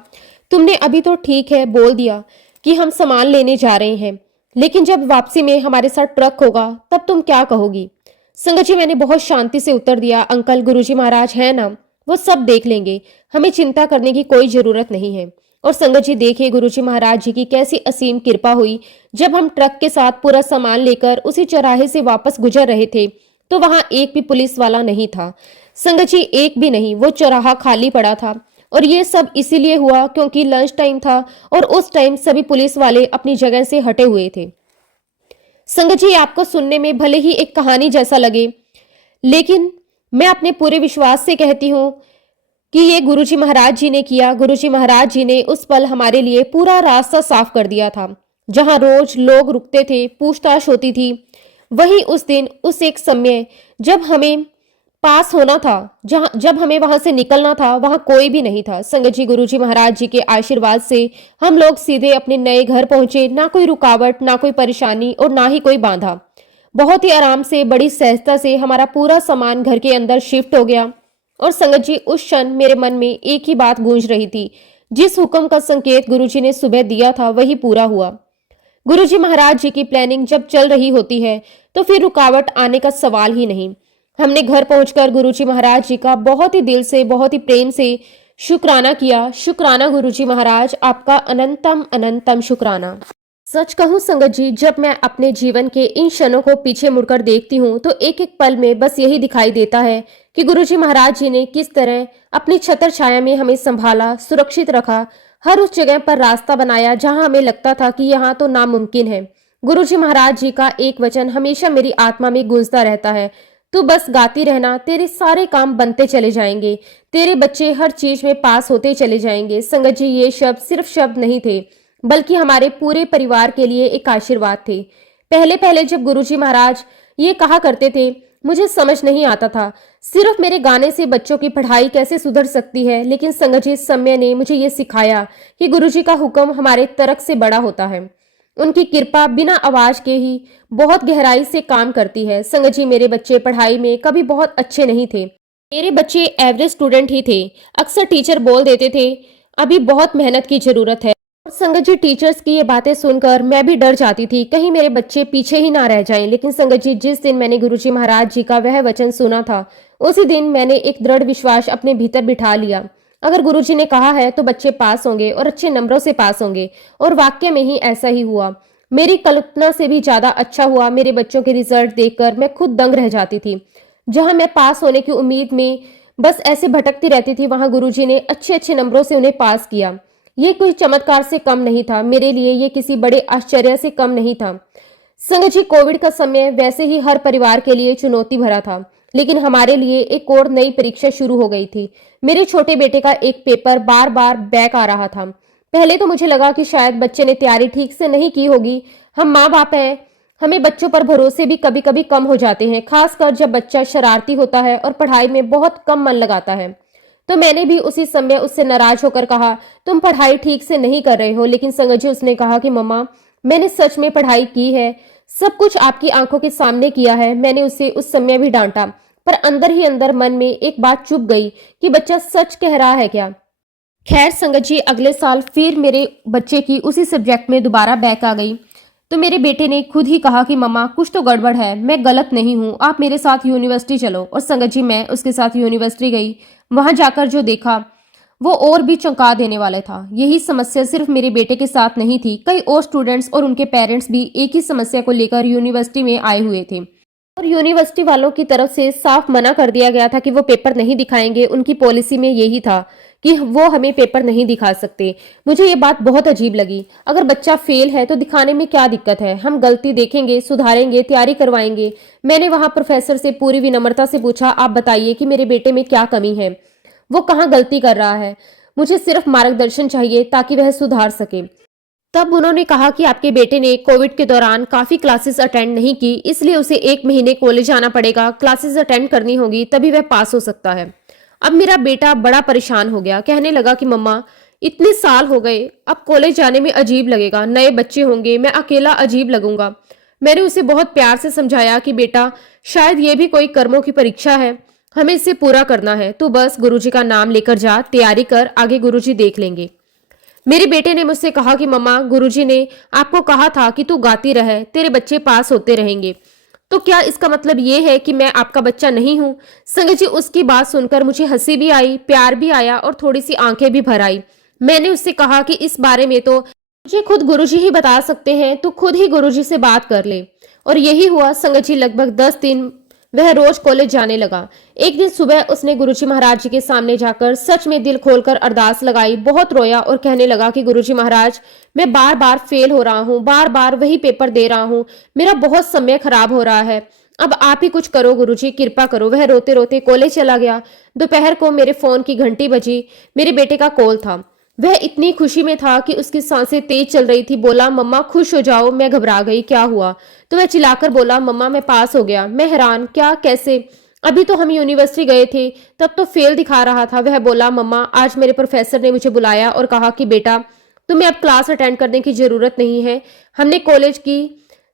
तुमने अभी तो ठीक है बोल दिया कि हम सामान लेने जा रहे हैं, लेकिन जब वापसी में हमारे साथ ट्रक होगा तब तुम क्या कहोगी? संगत जी, मैंने बहुत शांति से उत्तर दिया, अंकल, गुरुजी महाराज है ना, वो सब देख लेंगे, हमें चिंता करने की कोई जरूरत नहीं है। और संगत जी, देखिए गुरुजी महाराज जी की कैसी असीम कृपा हुई। जब हम ट्रक के साथ पूरा सामान लेकर उसी चौराहे से वापस गुजर रहे थे तो वहां एक भी पुलिस वाला नहीं था। संगत जी, एक भी नहीं, वो चौराहा खाली पड़ा था। और ये सब इसीलिए हुआ क्योंकि लंच टाइम था और उस टाइम सभी पुलिस वाले अपनी जगह से हटे हुए थे। संगत जी, आपको सुनने में भले ही एक कहानी जैसा लगे, लेकिन मैं अपने पूरे विश्वास से कहती हूँ कि ये गुरुजी महाराज जी ने किया। गुरुजी महाराज जी ने उस पल हमारे लिए पूरा रास्ता साफ कर दिया था। जहां रोज लोग रुकते थे, पूछताछ होती थी, वहीं उस दिन, उस एक समय जब हमें पास होना था, जब हमें वहां से निकलना था, वहां कोई भी नहीं था। संगत जी, गुरुजी महाराज जी के आशीर्वाद से हम लोग सीधे अपने नए घर पहुंचे। ना कोई रुकावट, ना कोई परेशानी और ना ही कोई बाधा। बहुत ही आराम से, बड़ी सहजता से हमारा पूरा सामान घर के अंदर शिफ्ट हो गया। और संगत जी, उस क्षण मेरे मन में एक ही बात गूंज रही थी, जिस हुक्म का संकेत गुरुजी ने सुबह दिया था वही पूरा हुआ। गुरुजी महाराज जी की प्लानिंग जब चल रही होती है तो फिर रुकावट आने का सवाल ही नहीं। हमने घर पहुंचकर गुरुजी महाराज जी का बहुत ही दिल से, बहुत ही प्रेम से शुक्राना किया। शुक्राना गुरुजी महाराज, आपका अनंतम अनंतम शुक्राना। सच कहूं संगत जी, जब मैं अपने जीवन के इन क्षणों को पीछे मुड़कर देखती हूँ तो एक एक पल में बस यही दिखाई देता है कि गुरुजी महाराज जी ने किस तरह अपनी छत्र छाया में हमें संभाला, सुरक्षित रखा, हर उस जगह पर रास्ता बनाया जहां हमें लगता था कि यहाँ तो नामुमकिन है। गुरुजी महाराज जी का एक वचन हमेशा मेरी आत्मा में गूंजता रहता है, तू बस गाती रहना, तेरे सारे काम बनते चले जाएंगे, तेरे बच्चे हर चीज में पास होते चले जाएंगे। संगत जी, ये शब्द सिर्फ शब्द नहीं थे, बल्कि हमारे पूरे परिवार के लिए एक आशीर्वाद थे। पहले पहले जब गुरुजी महाराज ये कहा करते थे, मुझे समझ नहीं आता था सिर्फ मेरे गाने से बच्चों की पढ़ाई कैसे सुधर सकती है। लेकिन संगत जी, समय ने मुझे ये सिखाया कि गुरुजी का हुक्म हमारे तर्क से बड़ा होता है। उनकी कृपा बिना आवाज के ही बहुत गहराई से काम करती है। संगत जी, मेरे बच्चे पढ़ाई में कभी बहुत अच्छे नहीं थे, मेरे बच्चे एवरेज स्टूडेंट ही थे। अक्सर टीचर बोल देते थे, अभी बहुत मेहनत की जरूरत है। संगत जी, टीचर्स की ये बातें सुनकर मैं भी डर जाती थी, कहीं मेरे बच्चे पीछे ही ना रह जाएं। लेकिन संगत जी, जिस दिन मैंने गुरुजी महाराज जी का वह वचन सुना था, उसी दिन मैंने एक दृढ़ विश्वास अपने भीतर बिठा लिया। अगर गुरुजी ने कहा है तो बच्चे पास होंगे और अच्छे नंबरों से पास होंगे। और वाकई में ही ऐसा ही हुआ। मेरी कल्पना से भी ज्यादा अच्छा हुआ। मेरे बच्चों के रिजल्ट देखकर मैं खुद दंग रह जाती थी। जहां मैं पास होने की उम्मीद में बस ऐसे भटकती रहती थी, वहां गुरुजी ने अच्छे अच्छे नंबरों से उन्हें पास किया। ये कोई चमत्कार से कम नहीं था, मेरे लिए ये किसी बड़े आश्चर्य से कम नहीं था। संगत जी, कोविड का समय वैसे ही हर परिवार के लिए चुनौती भरा था, लेकिन हमारे लिए एक और नई परीक्षा शुरू हो गई थी। मेरे छोटे बेटे का एक पेपर बार बार बैक आ रहा था। पहले तो मुझे लगा कि शायद बच्चे ने तैयारी ठीक से नहीं की होगी। हम माँ बाप हैं, हमें बच्चों पर भरोसे भी कभी कभी कम हो जाते हैं, खासकर जब बच्चा शरारती होता है और पढ़ाई में बहुत कम मन लगाता है। तो मैंने भी उसी समय उससे नाराज होकर कहा, तुम पढ़ाई ठीक से नहीं कर रहे हो। लेकिन संगत जी, उसने कहा कि मम्मा, मैंने सच में पढ़ाई की है, सब कुछ आपकी आंखों के सामने किया है। मैंने उसे उस समय भी डांटा, पर अंदर ही अंदर मन में एक बात चुप गई कि बच्चा सच कह रहा है क्या। खैर संगत जी, अगले साल फिर मेरे बच्चे की उसी सब्जेक्ट में दोबारा बैक आ गई। तो मेरे बेटे ने खुद ही कहा कि मम्मा कुछ तो गड़बड़ है, मैं गलत नहीं हूँ, आप मेरे साथ यूनिवर्सिटी चलो। और संगत जी, मैं उसके साथ यूनिवर्सिटी गई। वहां जाकर जो देखा वो और भी चौंका देने वाला था। यही समस्या सिर्फ मेरे बेटे के साथ नहीं थी, कई और स्टूडेंट्स और उनके पेरेंट्स भी एक ही समस्या को लेकर यूनिवर्सिटी में आए हुए थे। और यूनिवर्सिटी वालों की तरफ से साफ मना कर दिया गया था कि वो पेपर नहीं दिखाएंगे। उनकी पॉलिसी में यही था कि वो हमें पेपर नहीं दिखा सकते। मुझे ये बात बहुत अजीब लगी। अगर बच्चा फेल है तो दिखाने में क्या दिक्कत है? हम गलती देखेंगे, सुधारेंगे, तैयारी करवाएंगे। मैंने वहां प्रोफेसर से पूरी विनम्रता से पूछा, आप बताइए कि मेरे बेटे में क्या कमी है, वो कहाँ गलती कर रहा है। मुझे सिर्फ मार्गदर्शन चाहिए ताकि वह सुधार सके। तब उन्होंने कहा कि आपके बेटे ने कोविड के दौरान काफी क्लासेस अटेंड नहीं की, इसलिए उसे 1 महीने कॉलेज आना पड़ेगा, क्लासेस अटेंड करनी होगी, तभी वह पास हो सकता है। अब मेरा बेटा बड़ा परेशान हो गया, कहने लगा कि मम्मा इतने साल हो गए, अब कॉलेज जाने में अजीब लगेगा, नए बच्चे होंगे, मैं अकेला अजीब लगूंगा। मैंने उसे बहुत प्यार से समझाया कि बेटा शायद ये भी कोई कर्मों की परीक्षा है, हमें इसे पूरा करना है। तू बस गुरुजी का नाम लेकर जा, तैयारी कर, आगे गुरुजी देख लेंगे। मेरे बेटे ने मुझसे कहा कि मम्मा गुरुजी ने आपको कहा था कि तू गाती रहे, तेरे बच्चे पास होते रहेंगे। तो क्या इसका मतलब ये है कि मैं आपका बच्चा नहीं हूं? संगत जी, उसकी बात सुनकर मुझे हंसी भी आई, प्यार भी आया और थोड़ी सी आंखें भी भर आई। मैंने उससे कहा कि इस बारे में तो मुझे खुद गुरुजी ही बता सकते हैं, तू खुद ही गुरुजी से बात कर ले। और यही हुआ संगत जी। लगभग 10 दिन वह रोज कॉलेज जाने लगा। एक दिन सुबह उसने गुरुजी महाराज जी के सामने जाकर सच में दिल खोलकर अरदास लगाई, बहुत रोया और कहने लगा कि गुरुजी महाराज, मैं बार बार फेल हो रहा हूँ, बार बार वही पेपर दे रहा हूँ, मेरा बहुत समय खराब हो रहा है, अब आप ही कुछ करो गुरुजी, कृपा करो। वह रोते रोते कॉलेज चला गया। दोपहर को मेरे फोन की घंटी बजी, मेरे बेटे का कॉल था। वह इतनी खुशी में था कि उसकी सांसें तेज चल रही थी। बोला, मम्मा खुश हो जाओ। मैं घबरा गई, क्या हुआ? तो वह चिल्लाकर बोला, मम्मा मैं पास हो गया। मैं हैरान, क्या, कैसे? अभी तो हम यूनिवर्सिटी गए थे, तब तो फेल दिखा रहा था। वह बोला, मम्मा आज मेरे प्रोफेसर ने मुझे बुलाया और कहा कि बेटा तुम्हें अब क्लास अटेंड करने की जरूरत नहीं है, हमने कॉलेज की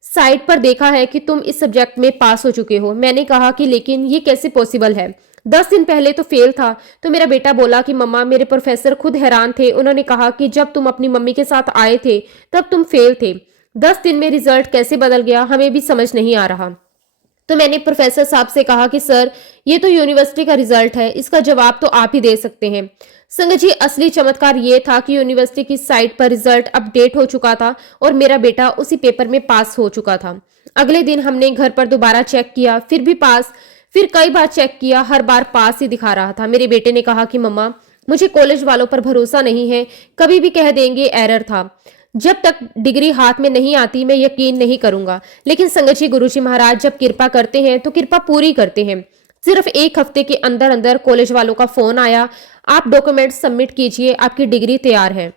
साइट पर देखा है कि तुम इस सब्जेक्ट में पास हो चुके हो। मैंने कहा कि लेकिन ये कैसे पॉसिबल है, 10 दिन पहले तो फेल था। तो मेरा बेटा बोला कि मम्मा मेरे प्रोफेसर खुद हैरान थे, उन्होंने कहा कि जब तुम अपनी मम्मी के साथ आए थे तब तुम फेल थे, 10 दिन में रिजल्ट कैसे बदल गया हमें भी समझ नहीं आ रहा। तो मैंने प्रोफेसर साहब से कहा कि सर ये तो यूनिवर्सिटी का रिजल्ट है, इसका जवाब तो आप ही दे सकते हैं। संगत जी, असली चमत्कार ये था कि यूनिवर्सिटी की साइट पर रिजल्ट अपडेट हो चुका था और मेरा बेटा उसी पेपर में पास हो चुका था। अगले दिन हमने घर पर दोबारा चेक किया, फिर भी पास, फिर कई बार चेक किया, हर बार पास ही दिखा रहा था। मेरे बेटे ने कहा कि मम्मा मुझे कॉलेज वालों पर भरोसा नहीं है, कभी भी कह देंगे एरर था। जब तक डिग्री हाथ में नहीं आती मैं यकीन नहीं करूंगा। लेकिन संगत जी, गुरुजी महाराज जब कृपा करते हैं तो कृपा पूरी करते हैं। सिर्फ 1 हफ्ते के अंदर अंदर कॉलेज वालों का फोन आया, आप डॉक्यूमेंट सबमिट कीजिए, आपकी डिग्री तैयार है।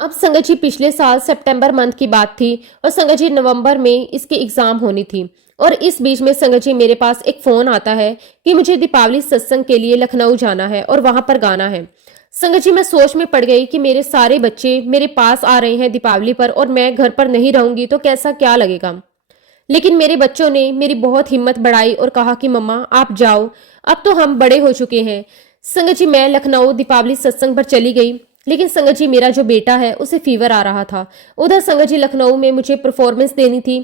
अब संगत जी, पिछले साल सितंबर मंथ की बात थी और संगत जी नवंबर में इसकी एग्जाम होनी थी। और इस बीच में संगत जी मेरे पास एक फोन आता है कि मुझे दीपावली सत्संग के लिए लखनऊ जाना है और वहां पर गाना है। संगत जी, मैं सोच में पड़ गई कि मेरे सारे बच्चे मेरे पास आ रहे हैं दीपावली पर और मैं घर पर नहीं रहूंगी तो कैसा क्या लगेगा। लेकिन मेरे बच्चों ने मेरी बहुत हिम्मत बढ़ाई और कहा कि मम्मा आप जाओ, अब तो हम बड़े हो चुके हैं। संगत जी, मैं लखनऊ दीपावली सत्संग पर चली गई। लेकिन संगत जी, मेरा जो बेटा है उसे फीवर आ रहा था। उधर संगत जी लखनऊ में मुझे परफॉर्मेंस देनी थी।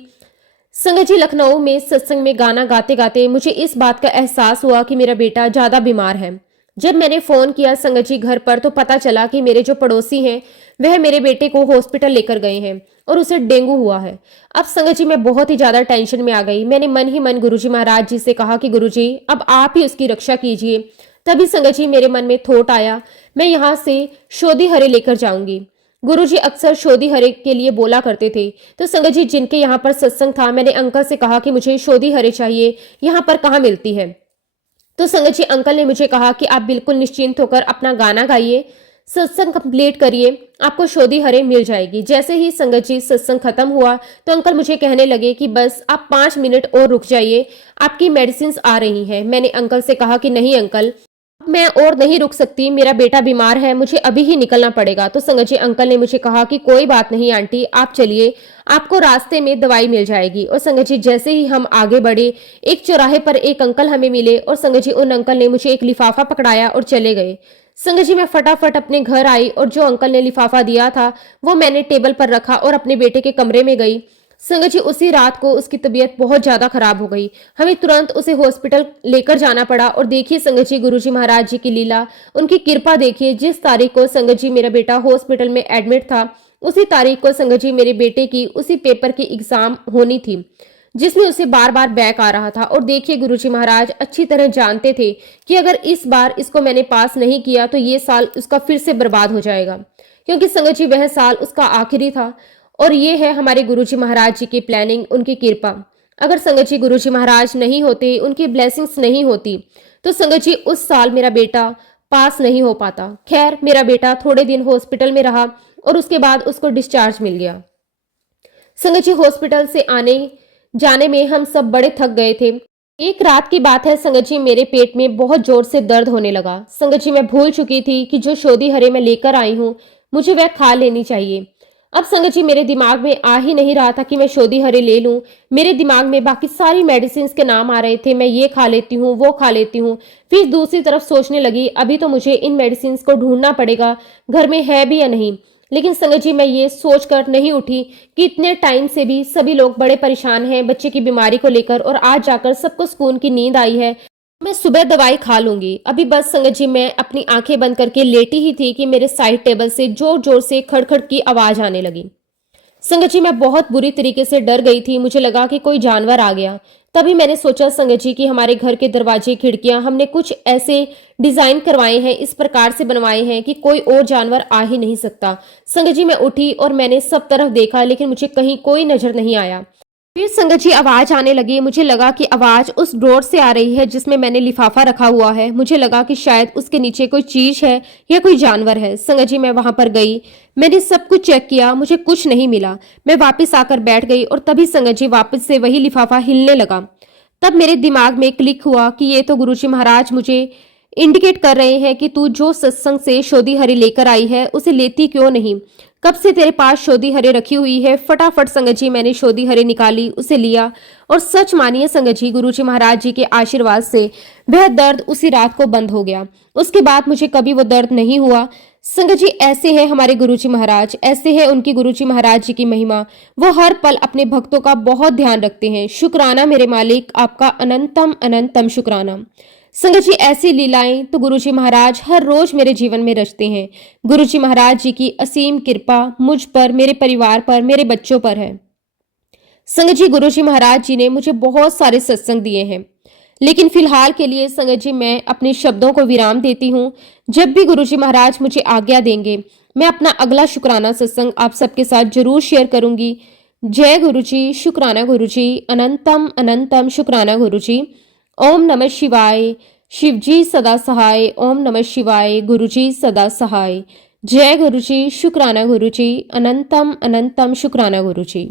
संगत जी, लखनऊ में सत्संग में गाना गाते गाते मुझे इस बात का एहसास हुआ कि मेरा बेटा ज्यादा बीमार है। जब मैंने फोन किया संगत जी घर पर तो पता चला कि मेरे जो पड़ोसी हैं वह मेरे बेटे को हॉस्पिटल लेकर गए हैं और उसे डेंगू हुआ है। अब संगत जी मैं बहुत ही ज्यादा टेंशन में आ गई। मैंने मन ही मन गुरुजी महाराज जी से कहा कि गुरुजी अब आप ही उसकी रक्षा कीजिए। तभी संगत जी मेरे मन में थॉट आया, मैं यहाँ से शोधी हरे लेकर जाऊंगी। गुरुजी अक्सर शोधी हरे के लिए बोला करते थे। तो संगत जी जिनके यहाँ पर सत्संग था, मैंने अंकल से कहा कि मुझे शोधी हरे चाहिए, यहाँ पर कहाँ मिलती है। तो संगत जी अंकल ने मुझे कहा कि आप बिल्कुल निश्चिंत होकर अपना गाना गाइए, सत्संग कंप्लीट करिए, आपको शोधी हरे मिल जाएगी। जैसे ही संगत जी सत्संग खत्म हुआ तो अंकल मुझे कहने लगे कि बस आप 5 मिनट और रुक जाइए, आपकी मेडिसिन आ रही हैं। मैंने अंकल से कहा कि नहीं अंकल, मैं और नहीं रुक सकती, मेरा बेटा बीमार है, मुझे अभी ही निकलना पड़ेगा। तो संगत जी अंकल ने मुझे कहा कि कोई बात नहीं आंटी, आप चलिए, आपको रास्ते में दवाई मिल जाएगी। और संगत जी जैसे ही हम आगे बढ़े, एक चौराहे पर एक अंकल हमें मिले और संगत जी उन अंकल ने मुझे एक लिफाफा पकड़ाया और चले गए। संगत जी मैं फटाफट अपने घर आई और जो अंकल ने लिफाफा दिया था वो मैंने टेबल पर रखा और अपने बेटे के कमरे में गई। संगत जी उसी रात को उसकी तबीयत बहुत ज्यादा खराब हो गई। हमें तुरंत उसे हॉस्पिटल लेकर जाना पड़ा और देखिए संगत जी गुरुजी महाराज जी की लीला, उनकी कृपा देखिए। जिस तारीख को संगत जी मेरा बेटा हॉस्पिटल में एडमिट था उसी तारीख को संगत जी मेरे बेटे की उसी पेपर की एग्जाम होनी थी जिसमें उसे बार बार बैक आ रहा था। और देखिए गुरुजी महाराज अच्छी तरह जानते थे कि अगर इस बार इसको मैंने पास नहीं किया तो ये साल उसका फिर से बर्बाद हो जाएगा, क्योंकि संगत जी वह साल उसका आखिरी था। और ये है हमारे गुरुजी महाराज जी की प्लानिंग, उनकी कृपा। अगर संगत जी गुरुजी महाराज नहीं होते, उनकी ब्लेसिंग्स नहीं होती, तो संगत जी उस साल मेरा बेटा पास नहीं हो पाता। खैर मेरा बेटा थोड़े दिन हॉस्पिटल में रहा और उसके बाद उसको डिस्चार्ज मिल गया। संगत जी हॉस्पिटल से आने जाने में हम सब बड़े थक गए थे। एक रात की बात है संगत जी, मेरे पेट में बहुत जोर से दर्द होने लगा। संगत जी मैं भूल चुकी थी कि जो शोधी हरे मैं लेकर आई हूँ मुझे वह खा लेनी चाहिए। अब संगत जी मेरे दिमाग में आ ही नहीं रहा था कि मैं शोधी हरे ले लूं। मेरे दिमाग में बाकी सारी मेडिसिन के नाम आ रहे थे, मैं ये खा लेती हूँ वो खा लेती हूँ। फिर दूसरी तरफ सोचने लगी अभी तो मुझे इन मेडिसिन को ढूंढना पड़ेगा घर में है भी या नहीं। लेकिन संगत जी मैं ये सोचकर नहीं उठी कि इतने टाइम से भी सभी लोग बड़े परेशान हैं बच्चे की बीमारी को लेकर, और आज जाकर सबको सुकून की नींद आई है। मैं सुबह दवाई खा लूंगी। अभी बस संगत जी मैं अपनी आंखें बंद करके लेटी ही थी कि मेरे साइड टेबल से जोर जोर से खड़खड़ की आवाज आने लगी। संगत जी मैं बहुत बुरी तरीके से डर गई थी, मुझे लगा कि कोई जानवर आ गया। तभी मैंने सोचा संगत जी कि हमारे घर के दरवाजे खिड़कियां हमने कुछ ऐसे डिजाइन करवाए हैं, इस प्रकार से बनवाए हैं कि कोई और जानवर आ ही नहीं सकता। संगत जी मैं उठी और मैंने सब तरफ देखा लेकिन मुझे कहीं कोई नजर नहीं आया। फिर संगत जी आवाज आने लगी। मुझे लगा कि आवाज उस ड्रॉर से आ रही है जिसमें मैंने लिफाफा रखा हुआ है। मुझे लगा कि शायद उसके नीचे कोई चीज है या कोई जानवर है। संगत जी मैं वहां पर गई, मैंने सब कुछ चेक किया, मुझे कुछ नहीं मिला। मैं वापस आकर बैठ गई और तभी संगत जी वापस से वही लिफाफा हिलने लगा। तब मेरे दिमाग में क्लिक हुआ कि ये तो गुरुजी महाराज मुझे इंडिकेट कर रहे हैं कि तू जो सत्संग से शोधी हरी लेकर आई है उसे लेती क्यों नहीं। कब से तेरे पास शोधी हरे रखी हुई है। फटाफट संगत जी मैंने शोधी हरे निकाली, उसे लिया और सच मानिए संगत जी गुरुजी महाराज जी के आशीर्वाद से वह दर्द उसी रात को बंद हो गया। उसके बाद मुझे कभी वो दर्द नहीं हुआ। संगत जी ऐसे है हमारे गुरुजी महाराज, ऐसे है उनकी गुरुजी महाराज जी की महिमा। वो हर पल अपने भक्तों का बहुत ध्यान रखते हैं। शुक्राना मेरे मालिक, आपका अनंतम अनंतम शुक्राना। संगत जी ऐसी लीलाएं तो गुरुजी महाराज हर रोज मेरे जीवन में रचते हैं। गुरुजी महाराज जी की असीम कृपा मुझ पर, मेरे परिवार पर, मेरे बच्चों पर है। संगत जी गुरुजी महाराज जी ने मुझे बहुत सारे सत्संग दिए हैं, लेकिन फिलहाल के लिए संगत जी मैं अपने शब्दों को विराम देती हूँ। जब भी गुरुजी महाराज मुझे आज्ञा देंगे मैं अपना अगला शुक्राना सत्संग आप सबके साथ जरूर शेयर करूंगी। जय गुरुजी, शुक्राना गुरुजी, अनंतम अनंतम शुक्राना गुरुजी। ओम नमः शिवाय। शिवजी सदा सहाय। ओम नमः शिवाय। गुरुजी सदा सहाय। जय गुरुजी, शुक्राना गुरुजी, अनंतम अनंतम शुक्राना गुरुजी।